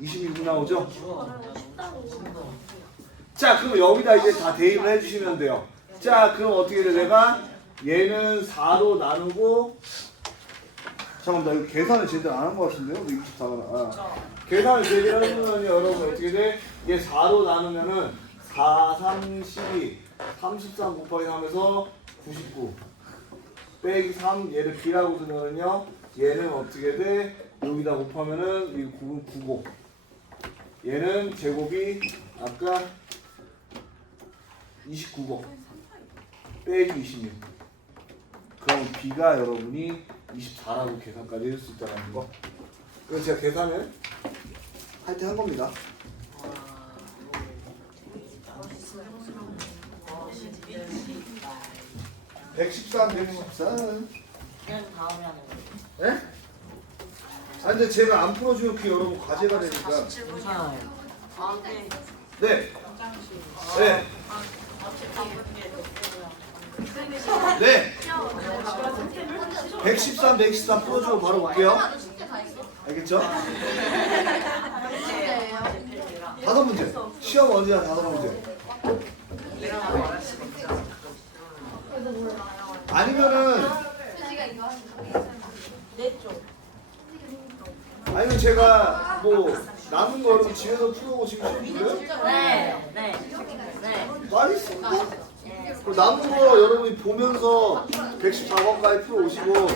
26 나오죠? 자, 그럼 여기다 이제 다 대입을 해주시면 돼요. 자, 그럼 어떻게 돼? 내가 얘는 4로 나누고 잠깐만, 나 이거 계산을 제대로 안 한 것 같은데요? 24가 계산을 제대로 해주면 여러분 어떻게 돼? 얘 4로 나누면은 4, 3, 12 33 곱하기 3에서 99 빼기 3 얘를 B라고 두면은요 얘는 어떻게 돼? 여기다 곱하면은 이 9는 9고 얘는 제곱이 아까 29고 빼기 26 그럼 B가 여러분이 24라고 계산까지 해줄 수 있다는 거. 그래서 제가 계산을 할 때 한 겁니다. 네? 113. 그냥 다음에 하는 거. 예? 아 근데 제가 안 풀어주면 그 여러분 과제가 되니까. 괜찮아요. 아, 네. 네. 네. 네. 113, 113 풀어주고 바로 볼게요. 알겠죠? 다섯 문제. 시험 언제나 다섯 문제. 아니면은 아니면 제가 뭐 남은 거 여러분 집에서 풀어보시고 싶으세요? 네, 네, 네. 많이 있습니다. 남은 거 여러분이 보면서 114번까지 풀어오시고